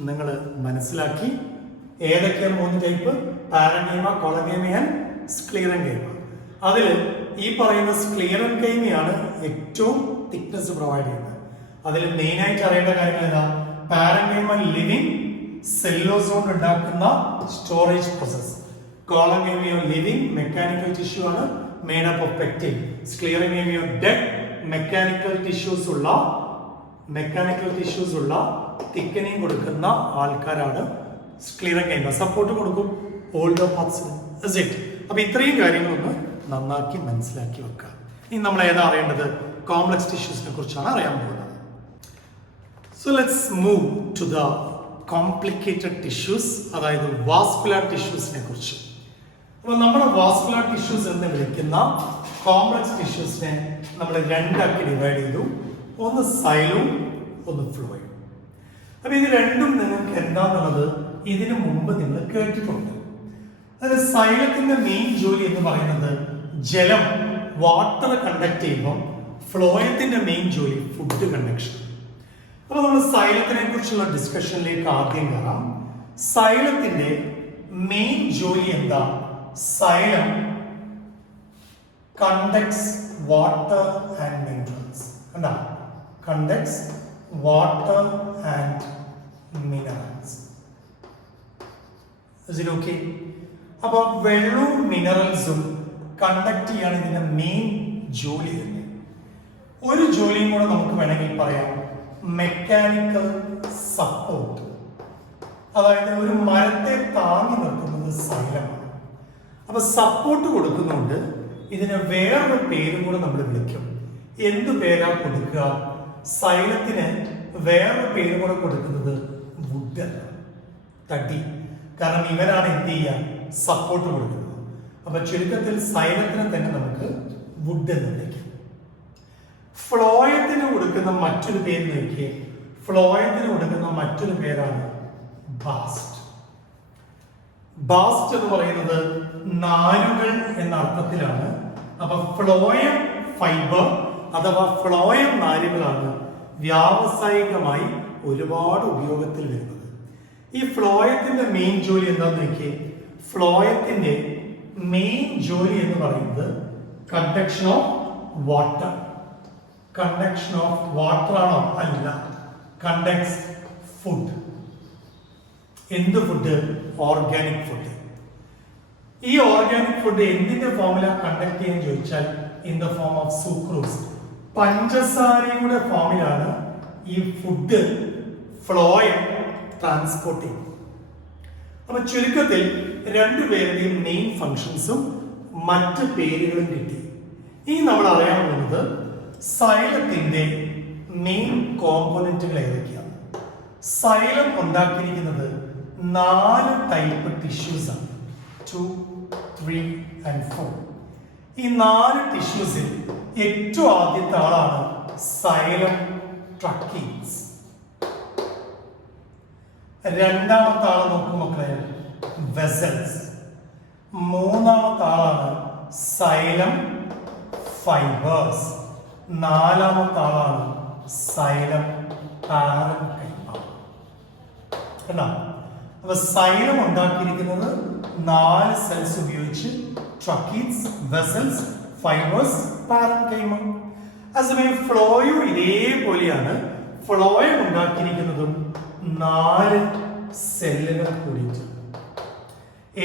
നിങ്ങൾ മനസ്സിലാക്കി. ഏതൊക്കെയാണ് 3 type? Parenchyma, collenchyma and sclerenchyma. അതിൽ ഈ പറയുന്ന സ്ക്ലീറൻകൈമയാണ് ഏറ്റവും തിക്നെസ് പ്രൊവൈഡ് ചെയ്യുന്നത്. അതിൽ മെയിൻ ആയിട്ട് അറിയേണ്ട കാര്യങ്ങൾ ഏതാ? പാരൻകൈമ ലിവിങ് സെല്ലോസോൺ ഉണ്ടാക്കുന്ന സ്റ്റോറേജ് പ്രോസസ്. കൊളങ്കൈമയോ ലിവിങ് മെക്കാനിക്കൽ ടിഷ്യൂ ആണ്, മെയ്ഡ് അപ്പ് ഓഫ് പെക്റ്റിൻ. സ്ക്ലീറൻകൈമയോ ഡെഡ് മെക്കാനിക്കൽ ടിഷ്യൂസ് ഉള്ള തിക്കനിങ് കൊടുക്കുന്ന ആൾക്കാരാണ് സ്ക്ലീറൻകൈമ. സപ്പോർട്ട് കൊടുക്കും ഓൾഡർ പാർട്സിന്. അപ്പൊ ഇത്രയും കാര്യങ്ങളൊന്ന് നന്നാക്കി മനസ്സിലാക്കി വെക്കുക. ഇനി നമ്മൾ ഏതാ അറിയേണ്ടത്? കോംപ്ലക്സ് ടിഷ്യൂസിനെ കുറിച്ചാണ് അറിയാൻ പോകുന്നത്. So let's move to the complicated tissues, അതായത് വാസ്കുലർ ടിഷ്യൂസിനെ കുറിച്ച്. അപ്പൊ നമ്മുടെ വാസ്കുലർ ടിഷ്യൂസ് എന്ന് വിളിക്കുന്ന കോംപ്ലക്സ് ടിഷ്യൂസിനെ നമ്മൾ 2 ആക്കി ഡിവൈഡ് ചെയ്തു. ഒന്ന് സൈലും ഒന്ന് ഫ്ലോയും. അപ്പൊ ഇത് രണ്ടും നിങ്ങൾക്ക് എന്താണെന്നുള്ളത് ഇതിനു മുമ്പ് നിങ്ങൾ കേട്ടിട്ടുണ്ട്. അതായത് സൈലത്തിന്റെ മെയിൻ ജോലി എന്ന് പറയുന്നത് ജലം, വാട്ടർ കണ്ടക്ട് ചെയ്യുമ്പോൾ ഫ്ലോയത്തിന്റെ മെയിൻ ജോലി ഫുഡ് കണ്ടക്ഷൻ. അപ്പൊ നമ്മൾ സൈലത്തിനെ കുറിച്ചുള്ള ഡിസ്കഷനിലേക്ക് ആദ്യം കയറാം. സൈലത്തിന്റെ മെയിൻ ജോലി എന്താ? Xylem conducts water and minerals. കണ്ടാ? Conducts water and minerals. Okay, അപ്പൊ വെള്ളവും മിനറൽസും കണ്ടക്ട് ചെയ്യാണ് ഇതിന്റെ മെയിൻ ജോലി തന്നെ. ഒരു ജോലിയും കൂടെ നമുക്ക് വേണമെങ്കിൽ പറയാം, മെക്കാനിക്കൽ സപ്പോർട്ട്. അതായത് ഒരു മരത്തെ താങ്ങി നിർത്തുന്നത് സൈലമാണ്. അപ്പൊ സപ്പോർട്ട് കൊടുക്കുന്നുണ്ട്. ഇതിന് വേറൊരു പേരും കൂടെ നമ്മൾ വിളിക്കും. എന്തു പേരാ കൊടുക്കുക? സൈലത്തിന് വേറൊരു പേര് കൂടെ കൊടുക്കുന്നത് വുഡ്, തടി. കാരണം ഇവരാണ് എന്ത് ചെയ്യുക? സപ്പോർട്ട് കൊടുക്കുന്നത്. അപ്പൊ ചുരുക്കത്തിൽ സൈലത്തിനെ തന്നെ നമുക്ക് വുഡ് എന്ന് വിളിക്കും. ഫ്ലോയത്തിന് കൊടുക്കുന്ന മറ്റൊരു പേര് നോക്കിയേ. ഫ്ലോയത്തിന് കൊടുക്കുന്ന മറ്റൊരു പേരാണ് ബാസ്റ്റ്. ബാസ്റ്റ് എന്ന് പറയുന്നത് നാരുകൾ എന്ന അർത്ഥത്തിലാണ്. അപ്പൊ ഫ്ലോയം ഫൈബർ അഥവാ ഫ്ലോയം നാരുകളാണ് വ്യാവസായികമായി ഒരുപാട് ഉപയോഗത്തിൽ വരുന്നത്. ഈ ഫ്ലോയത്തിന്റെ മെയിൻ ജോലി എന്താന്ന് നോക്കിയേ. ഫ്ലോയത്തിന്റെ മെയിൻ ജോലി എന്ന് പറയുന്നത് conduction of water. Conduction of water ആണോ? അല്ല, കണ്ടക്ട്സ് ഫുഡ്. എന്ത് ഫുഡ്? Organic food. ഈ ഓർഗാനിക് ഫുഡ് എന്തിന്റെ ഫോമില കണ്ടക്ട് ചെയ്യാൻ ചോദിച്ചാൽ in the form of sucrose. പഞ്ചസാരയുടെ ഫോമിലാണ് ഈ ഫുഡ് ഫ്ലോയം ട്രാൻസ്പോർട്ട് ചെയ്യും. അപ്പൊ ചുരുക്കത്തിൽ രണ്ടുപേരുടെയും മെയിൻ ഫങ്ഷൻസും മറ്റ് പേരുകളും കിട്ടി. ഇനി നമ്മൾ അറിയാൻ പോകുന്നത് സൈലത്തിന്റെ മെയിൻ കോമ്പോണന്റുകൾ ഏതൊക്കെയാണ്. സൈലം ഉണ്ടാക്കിയിരിക്കുന്നത് 4 ടൈപ്പ് ടിഷ്യൂസ് ആണ്. 2, 3 and 4. ഈ 4 ടിഷ്യൂസിൽ ഏറ്റവും ആദ്യത്തെ ആളാണ് സൈലം ട്രക്കീസ്. രണ്ടാമത്തെ ആളെ നോക്കും മക്കളെ, വെസൽസ്. മൂന്നാമത്തെ ആളാണ് സൈലം ഫൈബേഴ്സ്. നാലാമത്തെ ആളാണ് സൈലം പാരൻകൈമ. കണ്ടോ? അപ്പൊ സൈലം ഉണ്ടാക്കിയിരിക്കുന്നത് 4 സെൽസ് ഉപയോഗിച്ച് ട്രക്കീറ്റ്സ്, വെസൽസ്, ഫൈബേഴ്സ്, പാരൻകൈമ. അതേസമയം ഫ്ലോയും ഇതേപോലെയാണ്. ഫ്ലോയം ഉണ്ടാക്കിയിരിക്കുന്നതും 4 സെല്ലുകൾ കൂടിയിട്ട്.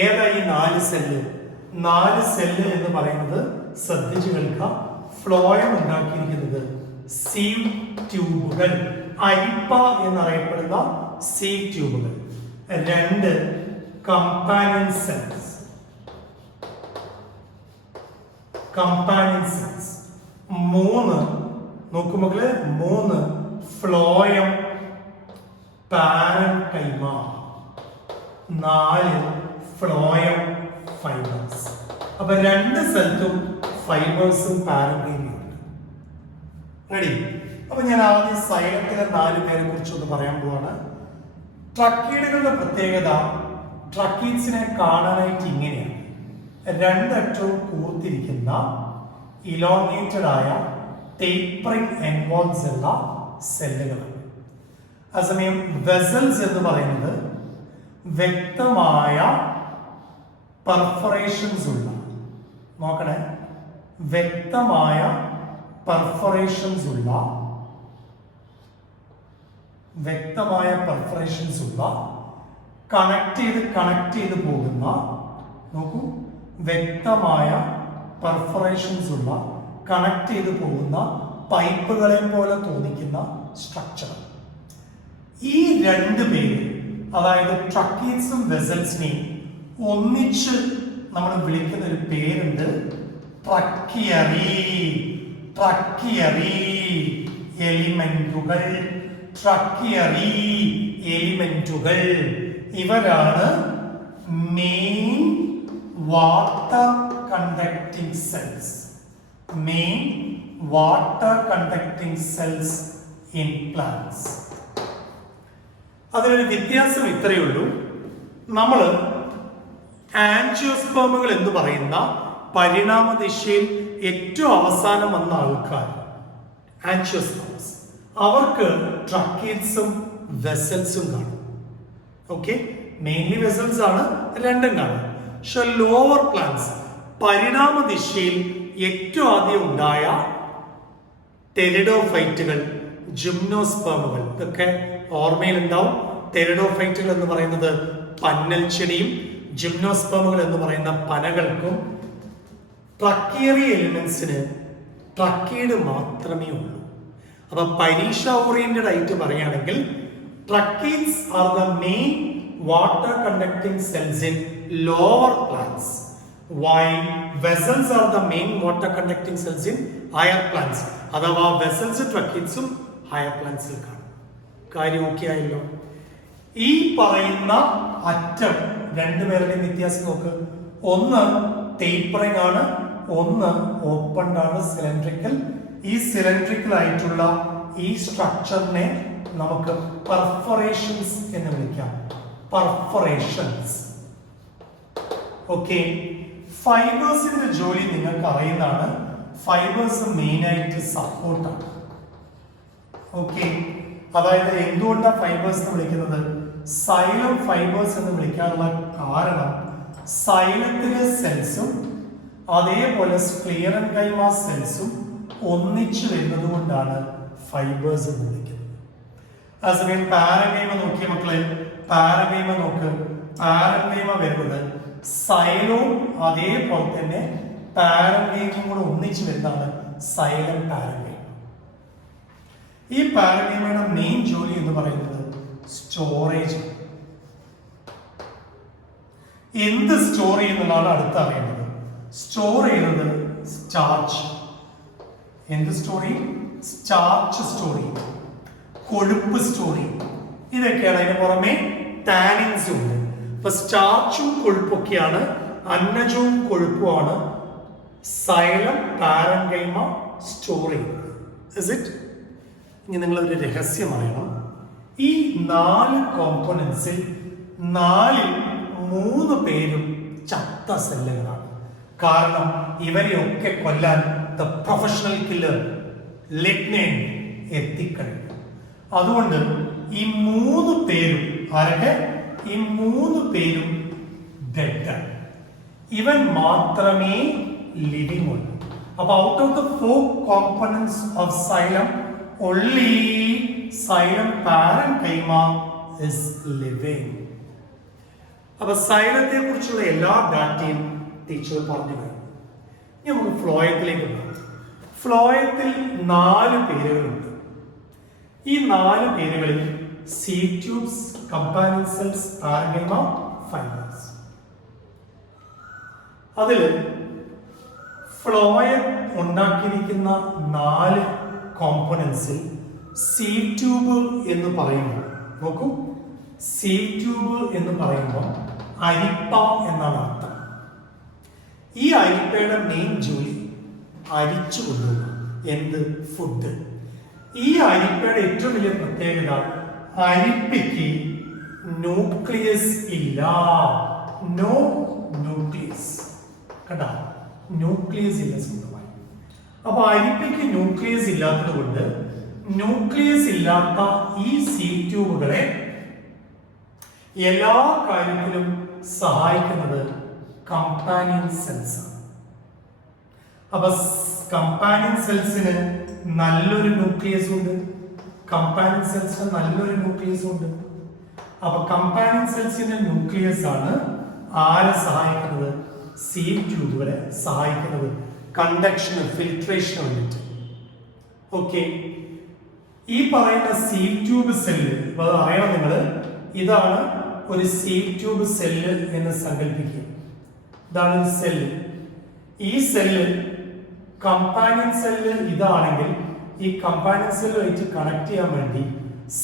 ഏതാ ഈ 4 സെല്ല്? 4 സെല്ല് എന്ന് പറയുന്നത് ശ്രദ്ധിച്ചു കേൾക്കാം. ഫ്ലോയം ഉണ്ടാക്കിയിരിക്കുന്നത് സീവ് ട്യൂബുകൾ, അരിപ്പ എന്നറിയപ്പെടുന്ന സീവ് ട്യൂബുകൾ. 2 കമ്പാനിയൻ സെൽസ്, കമ്പാനിയൻ സെൽസ്. 3 നോക്കൂ മക്കളെ, 3 ഫ്ലോയം പാരൻകൈമ. 4 phloem fibres. അപ്പൊ 2 സ്ഥലത്തും ഫൈബേഴ്സും പാരൻകൈമയും ഉണ്ട്. റെഡി? അപ്പൊ ഞാൻ ആദ്യം സൈലത്തിലെ 4 പേരെ കുറിച്ചൊന്ന് പറയാൻ പോവാണ്. ട്രക്കീഡുകളുടെ പ്രത്യേകത ട്രക്കീഡ്സിനെ കാണാനായിട്ട് ഇങ്ങനെയാണ്. 2 അറ്റവും കൂർത്തിരിക്കുന്ന ഇലോങ്ങേറ്റഡ് ആയ ടേപ്പറിംഗ് എൻവോൾസ് ഉള്ള സെല്ലുകളാണ്. അതേസമയം വെസൽസ് എന്ന് പറയുന്നത് വ്യക്തമായ പെർഫറേഷൻസ് ഉള്ള, നോക്കണേ, വ്യക്തമായ പെർഫറേഷൻസ് ഉള്ള, വ്യക്തമായ പെർഫറേഷൻസ് ഉള്ള കണക്ട് ചെയ്ത് പോകുന്ന, നോക്കൂ, വ്യക്തമായ പെർഫറേഷൻസ് ഉള്ള കണക്ട് ചെയ്ത് പോകുന്ന പൈപ്പുകളെ പോലെ തോന്നിക്കുന്ന സ്ട്രക്ചർ. ഈ 2 പേര്, അതായത് ട്രക്കീറ്റ്സും വെസൽസിനെയും ഒന്നിച്ച് നമ്മൾ വിളിക്കുന്ന ഒരു പേരുണ്ട്, ട്രക്കിയറി. ട്രക്കിയറി എലിമെന്റുകൾ, ട്രക്കിയറി എലിമെന്റുകൾ. ഇവരാണ് main water conducting cells. Main water conducting cells in plants. അതിനൊരു വ്യത്യാസം ഇത്രയേ ഉള്ളൂ. നമ്മൾ ആൻജിയോസ്പേമുകൾ എന്ന് പറയുന്ന പരിണാമ ദിശയിൽ ഏറ്റവും അവസാനം വന്ന ആൾക്കാർ, ആൻജിയോസ്പേംസ്, അവർക്ക് ട്രക്കീറ്റ്സും വെസൽസും കാണും. ഓക്കെ, മെയിൻലി വെസൽസ് ആണ്, 2ഉം കാണും. പക്ഷെ ലോവർ പ്ലാന്റ്സ്, പരിണാമ ദിശയിൽ ഏറ്റവും ആദ്യം ഉണ്ടായ ടെരിഡോഫൈറ്റുകൾ, ജിംനോസ്പേമുകൾ, ഇതൊക്കെ ഓർമ്മയിലുണ്ടാവും. ടെരിഡോഫൈറ്റുകൾ എന്ന് പറയുന്നത് പന്നൽ ചെടിയും ജിംനോസ്പേമുകൾ എന്ന് പറയുന്ന പനകൾക്കും ട്രക്കിയറി എലിമെന്റ്സിന് ട്രക്കീഡ് മാത്രമേ ഉള്ളൂ. അപ്പൊ പരീക്ഷ ഓറിയന്റഡ് ആയിട്ട് പറയുകയാണെങ്കിൽ tracheids are the main water conducting cells in lower plants, while vessels are the main water conducting cells in higher plants. അഥവാ വെസൽസ് ട്രക്കീഡ്സും ഹയർ പ്ലാന്റ്സിൽ കാണും. കാര്യം ഓക്കെ ആയല്ലോ? ഈ പറയുന്ന അറ്റം 2 പേരുടെയും വ്യത്യാസം നോക്ക്. ഒന്ന് ടേപ്പറിംഗ് ആണ്, ഒന്ന് ഓപ്പൺ ആണ്, സിലിണ്ടറിക്കൽ. ഈ സിലിണ്ടറിക്കൽ ആയിട്ടുള്ള ഈ സ്ട്രക്ചറിനെ നമുക്ക് പെർഫറേഷൻസ് എന്ന് വിളിക്കാം. പെർഫറേഷൻസ്. ഓക്കെ, ഫൈബേഴ്സിന്റെ ജോലി നിങ്ങൾക്ക് അറിയുന്നതാണ്. ഫൈബേഴ്സ് മെയിൻ ആയിട്ട് സപ്പോർട്ടാണ്. ഓക്കെ, അതായത് എന്തുകൊണ്ടാണ് ഫൈബേഴ്സ് എന്ന് വിളിക്കുന്നത്? സൈലം ഫൈബേഴ്സ് എന്ന് വിളിക്കാനുള്ള കാരണം സൈലത്തിലെ സെൽസും അതേപോലെ സ്ക്ലിയറൻകൈമ സെൽസും ഒന്നിച്ചു വരുന്നത് കൊണ്ടാണ് ഫൈബേഴ്സ് എന്ന് വിളിക്കുന്നത്. അതേസമയം പാരൻകൈമ നോക്കിയ മക്കളെ, പാരൻകൈമ നോക്ക്. പാരൻകൈമ വരുന്നത് സൈലവും അതേപോലെ തന്നെ പാരൻകൈമയും കൂടെ ഒന്നിച്ചു വരുന്നതാണ് സൈലം പാരൻകൈമ. ഈ പാരൻകൈമയുടെ മെയിൻ ജോലി എന്ന് പറയുന്നത് സ്റ്റോറേജ്. എന്ത് സ്റ്റോർ ചെയ്യുന്നതാണ് അടുത്ത് അറിയേണ്ടത്. സ്റ്റോർ ചെയ്യുന്നത് സ്റ്റാർച്ച്. എന്ത് സ്റ്റോർ ചെയ്യും? സ്റ്റാർച്ച് സ്റ്റോർ ചെയ്യും, കൊഴുപ്പ് സ്റ്റോർ ചെയ്യും. ഇതൊക്കെയാണ്. അതിന് പുറമെ ടാനിൻസ് ഉണ്ട്. ഇപ്പൊ സ്റ്റാർച്ചും കൊഴുപ്പൊക്കെയാണ്, അന്നജവും കൊഴുപ്പുമാണ് സൈലം പാരൻകൈമ സ്റ്റോർ ചെയ്യുന്നത്. Is it? ഇനി നിങ്ങളൊരു രഹസ്യം അറിയണം. ഈ 4 കോമ്പോണൻസിൽ 4ൽ മൂന്ന് പേരും ചത്ത സെല്ലുകളാണ്. കാരണം ഇവരെയൊക്കെ കൊല്ലാൻ ദ പ്രൊഫഷണൽ കില്ലർ ലിഗ്നൈൻ എത്തിക്കഴിഞ്ഞു. അതുകൊണ്ട് ഈ മൂന്ന് പേരും ആരൊക്കെ? ഈ മൂന്ന് പേരും ഡെഡ്. ഇവൻ മാത്രമേ ലിവിംഗ് ഉള്ളൂ. അപ്പൊ out of the 4 components of xylem only xylem parenchyma is living. അപ്പൊ സൈലത്തെ കുറിച്ചുള്ള എല്ലാ ഡാറ്റയും ടീച്ചർ പറഞ്ഞു കഴിഞ്ഞു. ഇനി നമുക്ക് ഫ്ലോയത്തിലേക്ക് പോകാം. ഫ്ലോയത്തിൽ 4 പേരുകളുണ്ട്. ഈ 4 പേരുകളിൽ seed tubes, companion cells, parenchyma, fibres. അതിൽ ഫ്ലോയം ഉണ്ടാക്കിയിരിക്കുന്ന 4 കോമ്പണൻസിൽ സീഡ് ട്യൂബ് എന്ന് പറയുമ്പോൾ നോക്കൂ, സീഡ് ട്യൂബ് എന്ന് പറയുമ്പോൾ അരിപ്പ എന്നാണ് അർത്ഥം. ഈ അരിപ്പയുടെ മെയിൻ ജോലി അരിച്ചു കൊണ്ടുപോകുക. എന്ത്? ഫുഡ്. ഈ അരിപ്പയുടെ ഏറ്റവും വലിയ പ്രത്യേകത അരിപ്പയ്ക്ക് ന്യൂക്ലിയസ് ഇല്ല. No nucleus. കണ്ട, ന്യൂക്ലിയസ് ഇല്ല സ്വന്തമായി. അപ്പൊ അരിപ്പയ്ക്ക് ന്യൂക്ലിയസ് ഇല്ലാത്തത് കൊണ്ട് ന്യൂക്ലിയസ് ഇല്ലാത്ത ഈ സീഡ് ട്യൂബുകളെ എല്ലാ കാര്യത്തിലും സഹായിക്കുന്നത് കമ്പാനിയൻ സെൽസ് ആണ്. അപ്പൊ കമ്പാനിയൻ സെൽസിന് നല്ലൊരു ന്യൂക്ലിയസ് ഉണ്ട്. കമ്പാനിയൻ സെൽസിന് നല്ലൊരു ന്യൂക്ലിയസ് ഉണ്ട്. അപ്പൊ കമ്പാനിയൻ സെൽസിന്റെ ന്യൂക്ലിയസ് ആണ് ആരെ സഹായിക്കുന്നത്? സീഡ് ട്യൂബുകളെ സഹായിക്കുന്നത് കണ്ടക്ഷന്, ഫിൽട്രേഷന് വേണ്ടിയിട്ട്. ഓക്കെ, ഈ പറയുന്ന സീഡ് ട്യൂബ് സെല്ല് അത് അറിയണം നിങ്ങൾ. ഇതാണ് ഒരു സീഡ് ട്യൂബ് സെല്ല് എന്ന് സങ്കല്പിക്കുക. ഇതാണ് ഒരു സെല്ല്. ഈ സെല്ല് കമ്പാനിയൻ സെല്ല് ഇതാണെങ്കിൽ ഈ കമ്പാനിയൻ സെല്ലുമായിട്ട് കണക്ട് ചെയ്യാൻ വേണ്ടി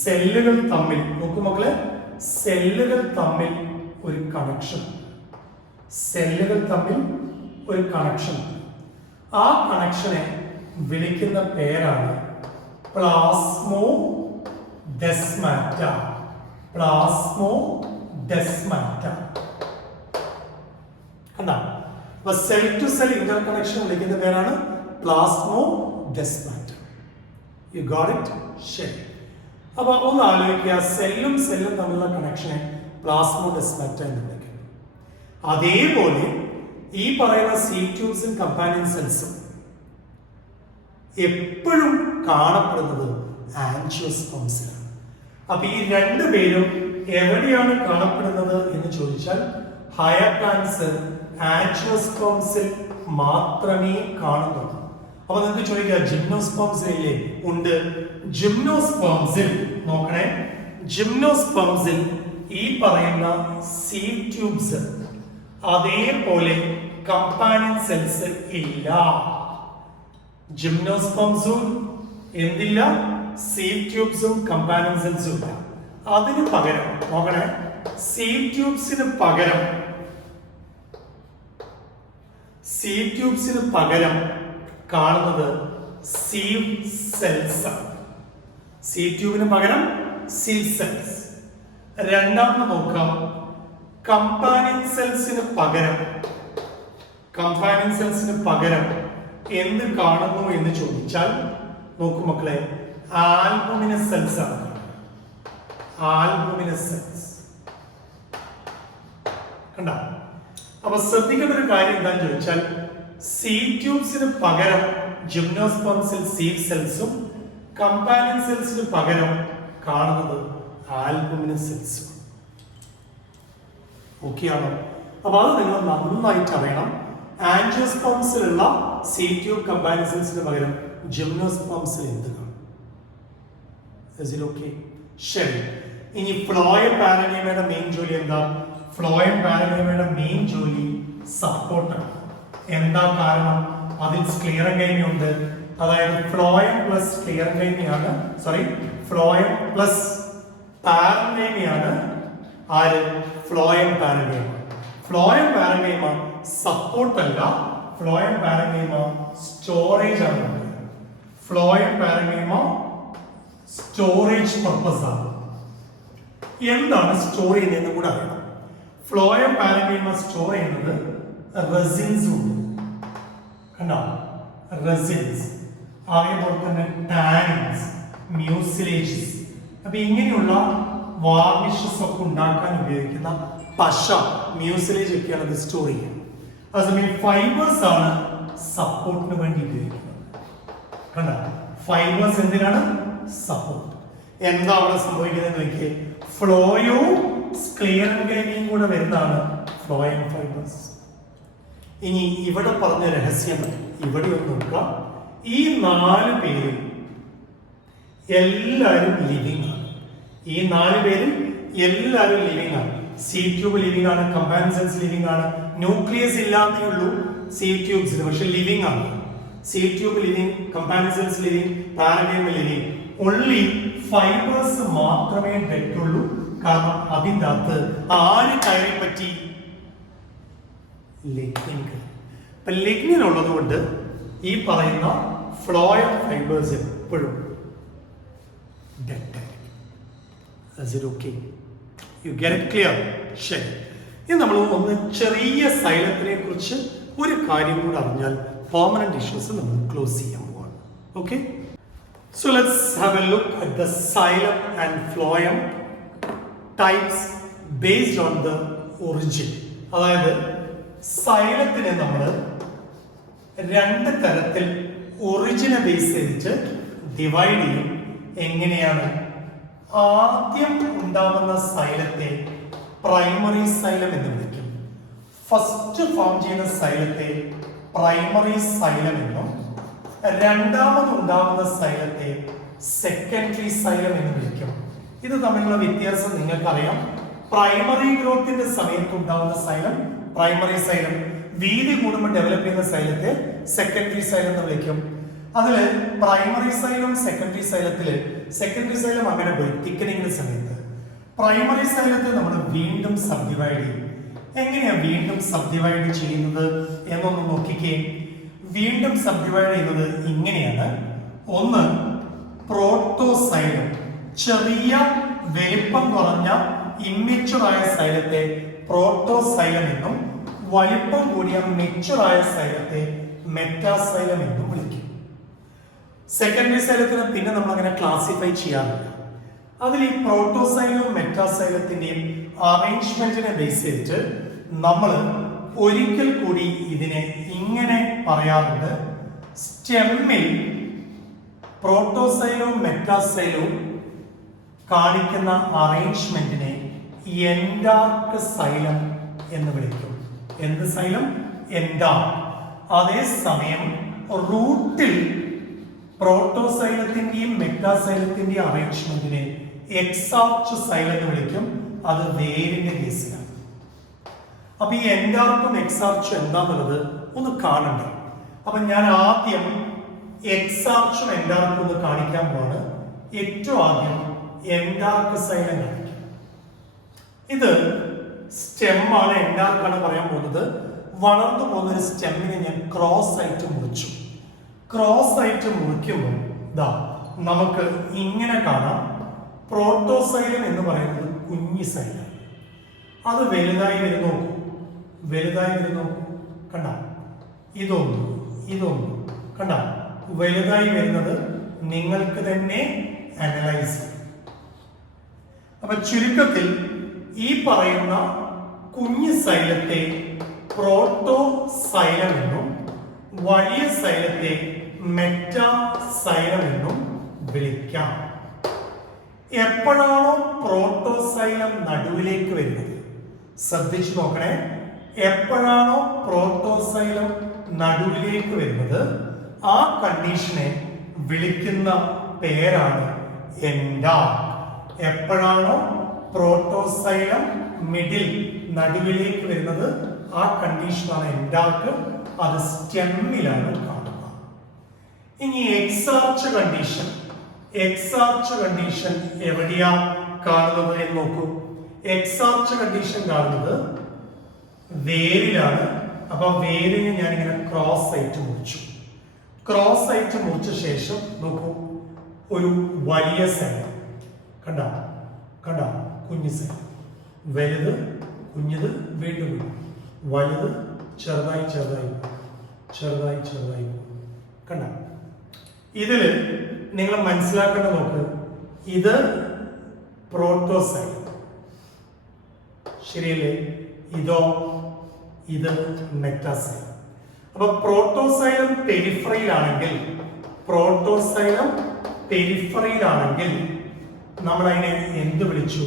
സെല്ലുകൾ തമ്മിൽ നോക്കൂ മക്കളെ, സെല്ലുകൾ തമ്മിൽ ഒരു കണക്ഷൻ, സെല്ലുകൾ തമ്മിൽ ഒരു കണക്ഷൻ. ആ കണക്ഷനെ വിളിക്കുന്ന പേരാണ് പ്ലാസ്മോഡെസ്മാറ്റ. പ്ലാസ്മോഡെസ്മാറ്റ. കണ്ടോ? അപ്പൊ cell to cell interconnection വിളിക്കുന്ന പേരാണ് പ്ലാസ്മോഡെസ്മാറ്റ. You got it? ശരി. അപ്പൊ ഒന്ന് ആലോചിക്കുക, സെല്ലും സെല്ലും തമ്മിലുള്ള കണക്ഷനെ പ്ലാസ്മോഡെസ്മാറ്റ എന്ന് വിളിക്കുന്നു. അതേപോലെ ഈ പറയുന്ന സീഡ് ട്യൂബ്സും കമ്പാനിയൻ സെൽസും എപ്പോഴും കാണപ്പെടുന്നത് ആൻജിയോസ്പേംസിലാണ്. അപ്പൊ ഈ 2 പേരും എവിടെയാണ് കാണപ്പെടുന്നത് എന്ന് ചോദിച്ചാൽ ഹയർ പ്ലാന്റ്സ് ആൻജിയോസ്പേംസിൽ മാത്രമേ കാണുന്നുള്ളൂ. അപ്പൊ നിങ്ങൾക്ക് ചോദിക്കാം, ജിംനോസ്പേംസിൽ ഇല്ലേ? ഉണ്ട്. ജിംനോസ്പേംസിൽ നോക്കണേ, ജിംനോസ്പേംസിൽ ഈ പറയുന്ന സീഡ് ട്യൂബ്സ് അതേപോലെ കമ്പാനിയൻ സെൽസ് ഇല്ല. ജിംനോസ്പേംസും എന്തില്ല? സീഡ് ട്യൂബ്സും കമ്പാനിയൻ സെൽസും ഇല്ല. അതിന് പകരം നോക്കണേ, സീഡ് ട്യൂബ്സിന് പകരം കാണുന്നത് സീഡ് സെൽസ് ആണ്. സീഡ് ട്യൂബിന് പകരം സീഡ് സെൽസ്. രണ്ടാമത് നോക്കാം, കമ്പാനിയൻ സെൽസിന് പകരം എന്ത് കാണുന്നു എന്ന് ചോദിച്ചാൽ നോക്കൂ മക്കളെ, ആൽബുമിനസ് സെൽസ് ആണ്. ആൽബുമിനസ് സെൽസ് കണ്ട. അപ്പൊ ശ്രദ്ധിക്കേണ്ട ഒരു കാര്യം എന്താണെന്ന് ചോദിച്ചാൽ സീഡ് ട്യൂബ്സിന് പകരം ജിംനോസ്പേംസിൽ സീഡ് സെൽസും കമ്പാനിയൻ സെൽസിന് പകരം കാണുന്നത് ആൽബുമിനസ് സെൽസും. ഓക്കെ ആണോ? അപ്പൊ അത് നിങ്ങൾ നന്നായിട്ട് അറിയണം. ആൻജിയോസ്പേംസിലുള്ള സീഡ് ട്യൂബ് കമ്പാനിയൻ സെൽസിന് പകരം ജിംനോസ്പേംസിൽ എന്ത് കാണും? ഓക്കെ, ശരി. ഇനി ഫ്ലോയം പാരൻകൈമയുടെ മെയിൻ ജോലി എന്താ? ഫ്ലോയം പാരൻകൈമയുടെ മെയിൻ ജോലി സപ്പോർട്ടാണ്. എന്താ കാരണം? അതിൽ സ്ക്ലിയറൻകൈമ ഉണ്ട്. അതായത് ഫ്ലോയം പ്ലസ് സ്ക്ലിയറൻകൈമയാണ്, ഫ്ലോയം പ്ലസ് പാരൻകൈമയാണ് ആര്? Phloem parenchyma. Phloem parenchyma support അല്ല, ഫ്ലോയം പാരൻകൈമ സ്റ്റോറേജ് ആണ്. ഫ്ലോയം പാരൻകൈമ സ്റ്റോറേജ് പർപ്പസ് ആണ്. എന്താണ് സ്റ്റോർ ചെയ്യുന്നതെന്ന് കൂടെ അറിയണം. ഫ്ലോയം പാരൻകൈമ സ്റ്റോർ ചെയ്യുന്നത് റെസിൻസ് ഉണ്ട്. കണ്ടോ? റെസിൻസ്, അതേപോലെ തന്നെ ടാനിൻസ്, മ്യൂസിലേജസ്. അപ്പൊ ഇങ്ങനെയുള്ള വാർണിഷസ് ഒക്കെ ഉണ്ടാക്കാൻ ഉപയോഗിക്കുന്ന പശ, മ്യൂസിലേജ് ഒക്കെയാണ് ഇത് സ്റ്റോർ ചെയ്യുക. അതേസമയം ഫൈബേഴ്സ് ആണ് സപ്പോർട്ടിന് വേണ്ടി ഉപയോഗിക്കുന്നത്. കണ്ടോ? ഫൈബേഴ്സ് എന്തിനാണ്? സപ്പോർട്ട്. എന്താ അവിടെ സംഭവിക്കുന്നത് നോക്കിയേ, ഫ്ലോയോ സ്ക്ലിയറൻകൈമയും കൂടെ വരുന്നതാണ് ഫ്ലോയം ഫൈബേഴ്സ്. ഇനി ഇവിടെ പറഞ്ഞ രഹസ്യം ഇവിടെ ഒന്ന് നോക്കാം. ഈ 4 പേരും എല്ലാവരും ലിവിങ് ആണ്. ഈ 4 പേരും എല്ലാവരും ലിവിങ് ആണ്. സി ട്യൂബ് ലിവിങ് ആണ്, കമ്പാൻസൻസ് ലിവിങ് ആണ്, ന്യൂക്ലിയസ് ഇല്ലാത്തേ ഉള്ളൂ സി ട്യൂബ്സിന്, പക്ഷെ ലിവിങ് ആണ്. Sieve tube living, companions living, parenchyma living. Only fibres മാത്രമേ ഡെഡ് ഉള്ളൂ. കാരണം അതിൻ്റെ അകത്ത് ആര് കയറി പറ്റി? ലിഗ്നിൻ. അപ്പൊ ലിഗ്നിൻ ഉള്ളത് കൊണ്ട് ഈ പറയുന്ന ഫ്ലോയം ഫൈബേഴ്സ് എപ്പോഴും ഡെഡ് ആയിരിക്കും. You get it clear? ശരി. ഇനി നമ്മൾ ഒന്ന് ചെറിയ സൈലത്തിനെ കുറിച്ച് ഒരു കാര്യം കൂടെ അറിഞ്ഞാൽ പെർമനന്റ് ടിഷ്യൂസ് നമ്മൾ ക്ലോസ് ചെയ്യാൻ പോവാണ്. Okay, so let's have A look at the xylem and phloem types based on the origin. അതായത് സൈലത്തിനെ നമ്മൾ 2 തരത്തിൽ ഒറിജിനെ ബേസ് ചെയ്തിട്ട് ഡിവൈഡ് ചെയ്യും. എങ്ങനെയാണ്? ആദ്യം ഉണ്ടാവുന്ന സൈലത്തെ പ്രൈമറി സൈലം എന്ന് വിളിക്കും. ഫസ്റ്റ് ഫോം ചെയ്യുന്ന സൈലത്തെ പ്രൈമറി സൈലം എന്നും, രണ്ടാമത് ഉണ്ടാവുന്ന സൈലത്തെ സെക്കൻഡറി സൈലം എന്ന് വിളിക്കും. ഇത് തമ്മിലുള്ള വ്യത്യാസം നിങ്ങൾക്കറിയാം. പ്രൈമറി ഗ്രോത്തിന്റെ സമയത്ത് ഉണ്ടാവുന്ന സൈലം പ്രൈമറി സൈലം, വീതി കൂടുമ്പോൾ ഡെവലപ്പ് ചെയ്യുന്ന സൈലത്തെ സെക്കൻഡറി സൈലം എന്ന് വിളിക്കും. അതില് പ്രൈമറി സൈലം സെക്കൻഡറി സൈലത്തില് സെക്കൻഡറി സൈലം അങ്ങനെ പോയി തിക്കനിങ്ങിന്റെ സമയത്ത് പ്രൈമറി സൈലത്തെ നമ്മൾ വീണ്ടും സബ്ഡിവൈഡ് ചെയ്യും. എങ്ങനെയാ വീണ്ടും സബ്ഡിവൈഡ് ചെയ്യുന്നത് എന്നൊന്ന് നോക്കിക്കേ. വീണ്ടും സബ്ഡിവൈഡ് ചെയ്യുന്നത് ഇങ്ങനെയാണ്. ഒന്ന്, പ്രോട്ടോസൈലം, ചെറിയ വലിപ്പം കുറഞ്ഞ ഇമ്മെച്ചുറായ സൈലത്തെ പ്രോട്ടോസൈലം എന്നും വലിപ്പം കൂടിയ മെച്ചുറായ സൈലത്തെ മെറ്റാസൈലം എന്നും വിളിക്കും. സെക്കൻഡറി സൈലത്തിന് പിന്നെ നമ്മൾ അങ്ങനെ ക്ലാസിഫൈ ചെയ്യാറില്ല. അതിൽ ഈ പ്രോട്ടോസൈലവും മെറ്റാസൈലത്തിന്റെയും അറേഞ്ച്മെന്റിനെ ബേസ് ചെയ്തിട്ട് നമ്മൾ ഒരിക്കൽ കൂടി ഇതിനെ ഇങ്ങനെ പറയാറുണ്ട്. സ്റ്റെമ്മിൽ പ്രോട്ടോസൈലവും മെറ്റാസൈലവും കാണിക്കുന്ന അറേഞ്ച്മെന്റിനെ എൻഡാർക്ക് സൈലം എന്ന് വിളിക്കും. എന്ത് സൈലം? എൻഡാർക്ക്. അതേസമയം റൂട്ടിൽ പ്രോട്ടോസൈലത്തിന്റെയും മെറ്റാസൈലത്തിന്റെയും അറേഞ്ച്മെന്റിനെ എക്സാർച്ച് സൈലം എന്ന് വിളിക്കും. അത് വേരിന്റെ കേസിലാണ്. അപ്പൊ ഈ എൻഡാർക്കും എക്സാർച്ചും എന്താന്നുള്ളത് ഒന്ന് കാണണ്ടേ? അപ്പൊ ഞാൻ ആദ്യം എക്സാർച്ചും എൻഡാർക്കും ഒന്ന് കാണിക്കാൻ പോവാണ്. ഏറ്റവും ആദ്യം എൻഡാർക്ക് സൈലം കാണിക്കാം. ഇത് സ്റ്റെമ്മാണ്, എൻഡാർക്കാണ് പറയാൻ പോകുന്നത്. വളർന്നു പോകുന്ന ഒരു സ്റ്റെമ്മിനെ ഞാൻ ക്രോസ് ആയിട്ട് മുറിച്ചു. ക്രോസ് ആയിട്ട് മുറിക്കുമ്പോൾ ഇതാ നമുക്ക് ഇങ്ങനെ കാണാം. പ്രോട്ടോസൈലം എന്ന് പറയുന്നത് കുഞ്ഞി സൈലം. അത് വലുതായി വരുന്നു, വലുതായി വരുന്നു. കണ്ട, ഇതൊന്നും കണ്ട, വലുതായി വരുന്നത് നിങ്ങൾക്ക് തന്നെ അനലൈസ് ചെയ്യാം. അപ്പൊ ചുരുക്കത്തിൽ ഈ പറയുന്ന കുഞ്ഞു സൈലത്തെ പ്രോട്ടോസൈലം എന്നും വലിയ സൈലത്തെ മെറ്റാസൈലം എന്നും വിളിക്കാം. എപ്പോഴാണോ പ്രോട്ടോസൈലം നടുവിലേക്ക് വരുന്നത്, ശ്രദ്ധിച്ചു നോക്കണേ. എപ്പോഴാണോ പ്രോട്ടോസൈലം നടുവിലേക്ക് വരുന്നത്, ആ കണ്ടീഷനെ വിളിക്കുന്ന പേരാണ് എൻഡാർക്ക്. എപ്പോഴാണോ പ്രോട്ടോസൈലം മിഡിൽ നടുവിലേക്ക് വരുന്നത്, ആ കണ്ടീഷനാണ് എൻഡാർക്ക്. അത് സ്റ്റെമ്മിലാണ് കാണുക. ഇനി എക്സാർച്ച് കണ്ടീഷൻ, എക്സാർച്ച് കണ്ടീഷൻ എവിടെയാ കാണുന്നത് എന്ന് നോക്കൂ. എക്സാർച്ച് കണ്ടീഷൻ കാണുന്നത് വേരിലാണ്. അപ്പൊ വേരിന് ഞാൻ ഇങ്ങനെ ക്രോസ് ആയിട്ട് മുറിച്ചു. ക്രോസ് ആയിട്ട് മുറിച്ച ശേഷം നോക്കൂ, ഒരു വലിയ സൈലം കണ്ട, കുഞ്ഞു സൈലം, വലുത്, കുഞ്ഞത് വീണ്ടും കുഞ്ഞ്, വലുത് ചെറുതായി ചെറുതായി ചെറുതായി ചെറുതായി കണ്ട. ഇതിൽ നിങ്ങൾ മനസ്സിലാക്കേണ്ട നോക്ക്, ഇത് പ്രോട്ടോസൈലം ശരിയല്ലേ, ഇത് മെറ്റാസൈലം. അപ്പൊ പ്രോട്ടോസൈലം പെരിഫറയിലാണെങ്കിൽ നമ്മൾ അതിനെ എന്ത് വിളിച്ചു?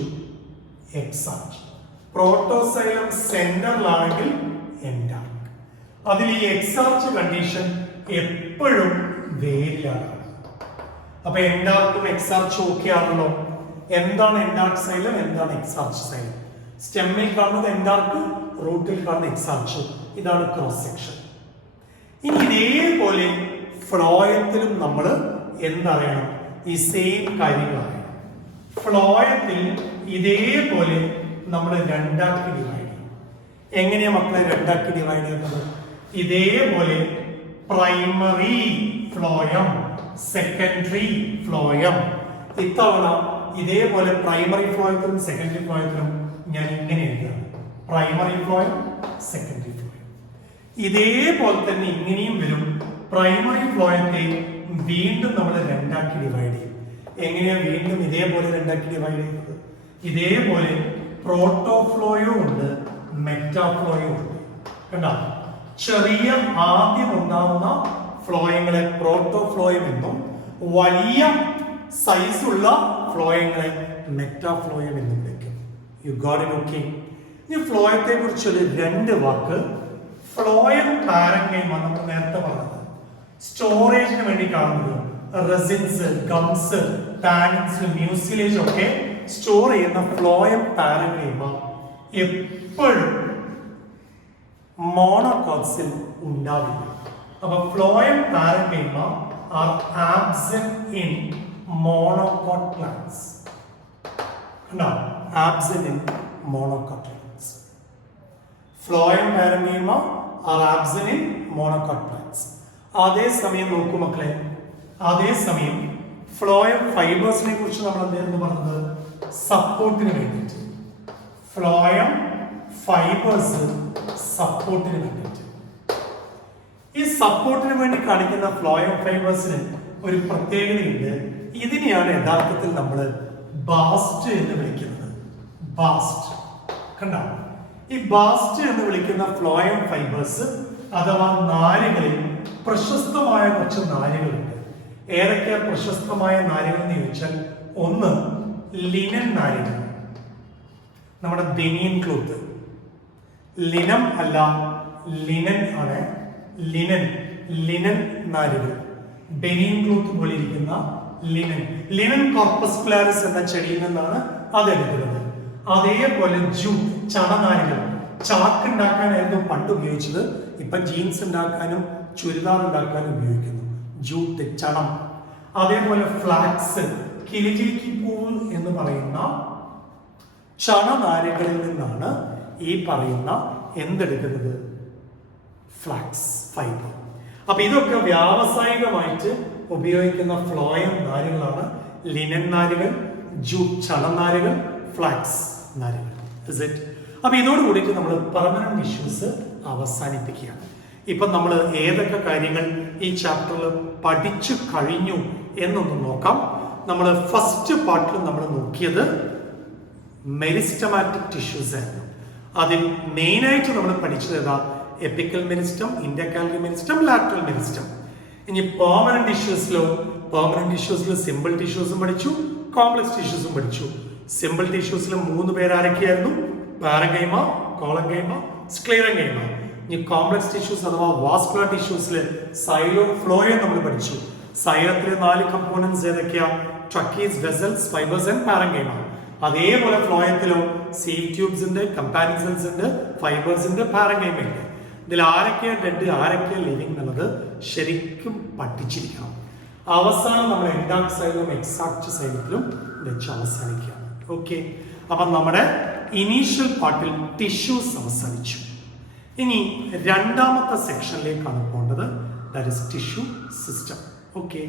എക്സാർച്ച്. പ്രോട്ടോസൈലം സെന്ററിലാണെങ്കിൽ എൻഡാർക്ക്. അതിൽ ഈ എക്സാർച്ച് കണ്ടീഷൻ എപ്പോഴും വേരിലാണ്. അപ്പൊ എൻഡാർക്കും എക്സാർച്ചും ഒക്കെ ആണല്ലോ. എന്താണ് എൻഡാർക്ക് സൈലം, എന്താണ് എക്സാർച്ച് സൈലം? സ്റ്റെമ്മിൽ കാണുന്നത് എൻഡാർക്ക്, റൂട്ടിൽ കാണുന്ന എക്സാർച്ച്. ഇതാണ് ക്രോസ് സെക്ഷൻ. ഇനി ഇതേപോലെ ഫ്ലോയത്തിലും നമ്മൾ എന്തറിയണം? ഈ സെയിം കാര്യങ്ങളാണ്. ഫ്ലോയത്തിൽ ഇതേപോലെ നമ്മൾ രണ്ടാക്കി ഡിവൈഡ് ചെയ്യും. എങ്ങനെയാ മക്കളെ രണ്ടാക്കി ഡിവൈഡ് ചെയ്യുന്നത്? ഇതേപോലെ പ്രൈമറി ഫ്ലോയം, സെക്കൻഡറി ഫ്ലോയം. ഇത്തവണ ഇതേപോലെ പ്രൈമറി ഫ്ലോയത്തിലും സെക്കൻഡറി ഫ്ലോയത്തിലും ഞാൻ ഇങ്ങനെ എഴുതുകയാണ്: പ്രൈമറി ഫ്ലോയം, സെക്കൻഡറി ഫ്ലോയം. ഇതേപോലെ തന്നെ ഇങ്ങനെയും വരും. പ്രൈമറി ഫ്ലോയത്തെ വീണ്ടും നമ്മൾ രണ്ടാക്കി ഡിവൈഡ് ചെയ്യും. എങ്ങനെയാ വീണ്ടും ഇതേപോലെ രണ്ടാക്കി ഡിവൈഡ് ചെയ്യുന്നത്? ഇതേപോലെ പ്രോട്ടോഫ്ലോയും ഉണ്ട്, മെറ്റാഫ്ലോയും ഉണ്ട്. കണ്ടോ? ചെറിയ ആദ്യം ഉണ്ടാവുന്ന ഫ്ലോയങ്ങളെ പ്രോട്ടോഫ്ലോയം എന്നും വലിയ സൈസുള്ള ഫ്ലോയങ്ങളെ മെറ്റാഫ്ലോയം എന്നും വിളിക്കും. You got it? ഓക്കേ. ഈ ഫ്ലോയത്തെ കുറിച്ചൊരു രണ്ട് വാക്ക്. ഫ്ലോയം പാരങ്കൈമ നമ്മൾ നേരത്തെ പറഞ്ഞത് സ്റ്റോറേജിന് വേണ്ടി കാണുന്നത് റെസിൻസ്, ഗംസ്, ടാനിൻസ്, മ്യൂസിലേജ് ഒക്കെ സ്റ്റോർ ചെയ്യുന്ന ഫ്ലോയം പാരങ്കൈമ എപ്പോഴും മോണോകോട്സിൽ ഉണ്ടാവില്ല. അപ്പൊ phloem parenchyma R absent in monocot plants. Now, absent in monocot plants. Phloem parenchyma are absent in monocot plants. അതേ സമയം നോക്കൂ മക്കളെ, അതേ സമയം ഫ്ലോയം ഫൈബേഴ്സിനെ കുറിച്ച് നമ്മൾ എന്തായിരുന്നു പറഞ്ഞത്? സപ്പോർട്ടിന് വേണ്ടിയിട്ട്. ഫ്ലോയം ഫൈബേഴ്സ് സപ്പോർട്ടിന് വേണ്ടിയിട്ട്. ഈ സപ്പോർട്ടിന് വേണ്ടി കാണിക്കുന്ന ഫ്ലോയം ഫൈബേഴ്സിന് ഒരു പ്രത്യേകതയുണ്ട്. ഇതിനെയാണ് യഥാർത്ഥത്തിൽ നമ്മൾ ബാസ്റ്റ് എന്ന് വിളിക്കുന്നത്. ബാസ്റ്റ് കണ്ട, ഈ ബാസ്റ്റ് എന്ന് വിളിക്കുന്ന ഫ്ലോയം ഫൈബേഴ്സ് അഥവാ നാരുകളിൽ പ്രശസ്തമായ കുറച്ച് നാരുകളുണ്ട്. ഏതൊക്കെയാ പ്രശസ്തമായ നാരുകൾ എന്ന് ചോദിച്ചാൽ, ഒന്ന് ലിനൻ നാരുകൾ, നമ്മുടെ ബനിയൻ ക്ലോത്ത്. ലിനം അല്ല, ലിനൻ ആണ്. ലിനൻ നാരുകൾ, ബനിയൻ ക്ലോത്ത് പോലെ ഇരിക്കുന്ന ലിനൻ കോർപ്പസ്കുലാരിസ് എന്ന ചെടിയിൽ നിന്നാണ് അതെടുക്കുന്നത്. അതേപോലെ ജൂട്ട്, ചണനാരുകൾ. ചാക്ക് ഉണ്ടാക്കാനായിരുന്നു പണ്ട് ഉപയോഗിച്ചത്. ഇപ്പൊ ജീൻസ് ഉണ്ടാക്കാനും ചുരിദാർ ഉണ്ടാക്കാനും ഉപയോഗിക്കുന്നു. ജൂട്ട്, ചണം. അതേപോലെ ഫ്ലാക്സ്, കിളികിളിക്ക് പൂവ് എന്ന് പറയുന്ന ചണനാരുകളിൽ നിന്നാണ് ഈ പറയുന്ന എന്തെടുക്കുന്നത്? Flax fibre. അപ്പൊ ഇതൊക്കെ വ്യാവസായികമായിട്ട് ഉപയോഗിക്കുന്ന ഫ്ലോയം നാരുകളാണ്. ലിനൻ നാരുകൾ, ജൂട്ട് ചണനാരുകൾ, ഫ്ലാക്സ് നാരുകൾ. അപ്പൊ ഇതോടുകൂടിയിട്ട് നമ്മൾ പെർമനന്റ് ടിഷ്യൂസ് അവസാനിപ്പിക്കുകയാണ്. ഇപ്പൊ നമ്മൾ ഏതൊക്കെ കാര്യങ്ങൾ ഈ ചാപ്റ്ററിൽ പഠിച്ചു കഴിഞ്ഞു എന്നൊന്ന് നോക്കാം. നമ്മൾ ഫസ്റ്റ് പാർട്ടിൽ നമ്മൾ നോക്കിയത് മെരിസ്റ്റമാറ്റിക് ടിഷ്യൂസ് ആയിരുന്നു. അതിൽ മെയിനായിട്ട് നമ്മൾ പഠിച്ചത് ഏതാ? Apical meristem, intercalary meristem, lateral meristem. ഇനി പെർമനന്റ് ടിഷ്യൂസിൽ സിമ്പിൾ ടിഷ്യൂസും പഠിച്ചു, കോംപ്ലക്സ് ടിഷ്യൂസും പഠിച്ചു. സിമ്പിൾ ടിഷ്യൂസിൽ 3 പേര് ആരൊക്കെയായിരുന്നു? Parenchyma, collenchyma, സ്ക്ലീറങ്കൈമ. ഇനി കോംപ്ലക്സ് ടിഷ്യൂസ് അഥവാ വാസ്കുലർ ടിഷ്യൂസിൽ സൈലോ, ഫ്ലോയം നമ്മൾ പഠിച്ചു. സൈലത്തിലെ 4 കമ്പോണൻസ് ഏതൊക്കെയാ? ട്രക്കീസ്, വെസൽസ്, ഫൈബേഴ്സ് ആൻഡ് പാരങ്കൈമ. അതേപോലെ ഫ്ലോയത്തിലോ സീൽ ട്യൂബ്സ് ഉണ്ട്, കമ്പാനിയൻ സെൽസ് ഉണ്ട്, ഫൈബേഴ്സ് ഉണ്ട്, പാരങ്കൈമ ഉണ്ട്. ഇതിൽ ആരൊക്കെയാ ഡെഡ്, ആരൊക്കെയാ ലിവിങ് എന്നുള്ളത് ശരിക്കും പഠിച്ചിരിക്കണം. അവസാനം നമ്മൾ എൻഡാർക്ക് സൈലം, എക്സാക്ട് സൈലത്തിലും വെച്ച് അവസാനിക്കുകയാണ്. ഓക്കെ. അപ്പം നമ്മുടെ ഇനീഷ്യൽ പാർട്ടിൽ ടിഷ്യൂസ് അവസാനിച്ചു. ഇനി രണ്ടാമത്തെ സെക്ഷനിലേക്കാണ് പോകേണ്ടത്. That is tissue system. Okay.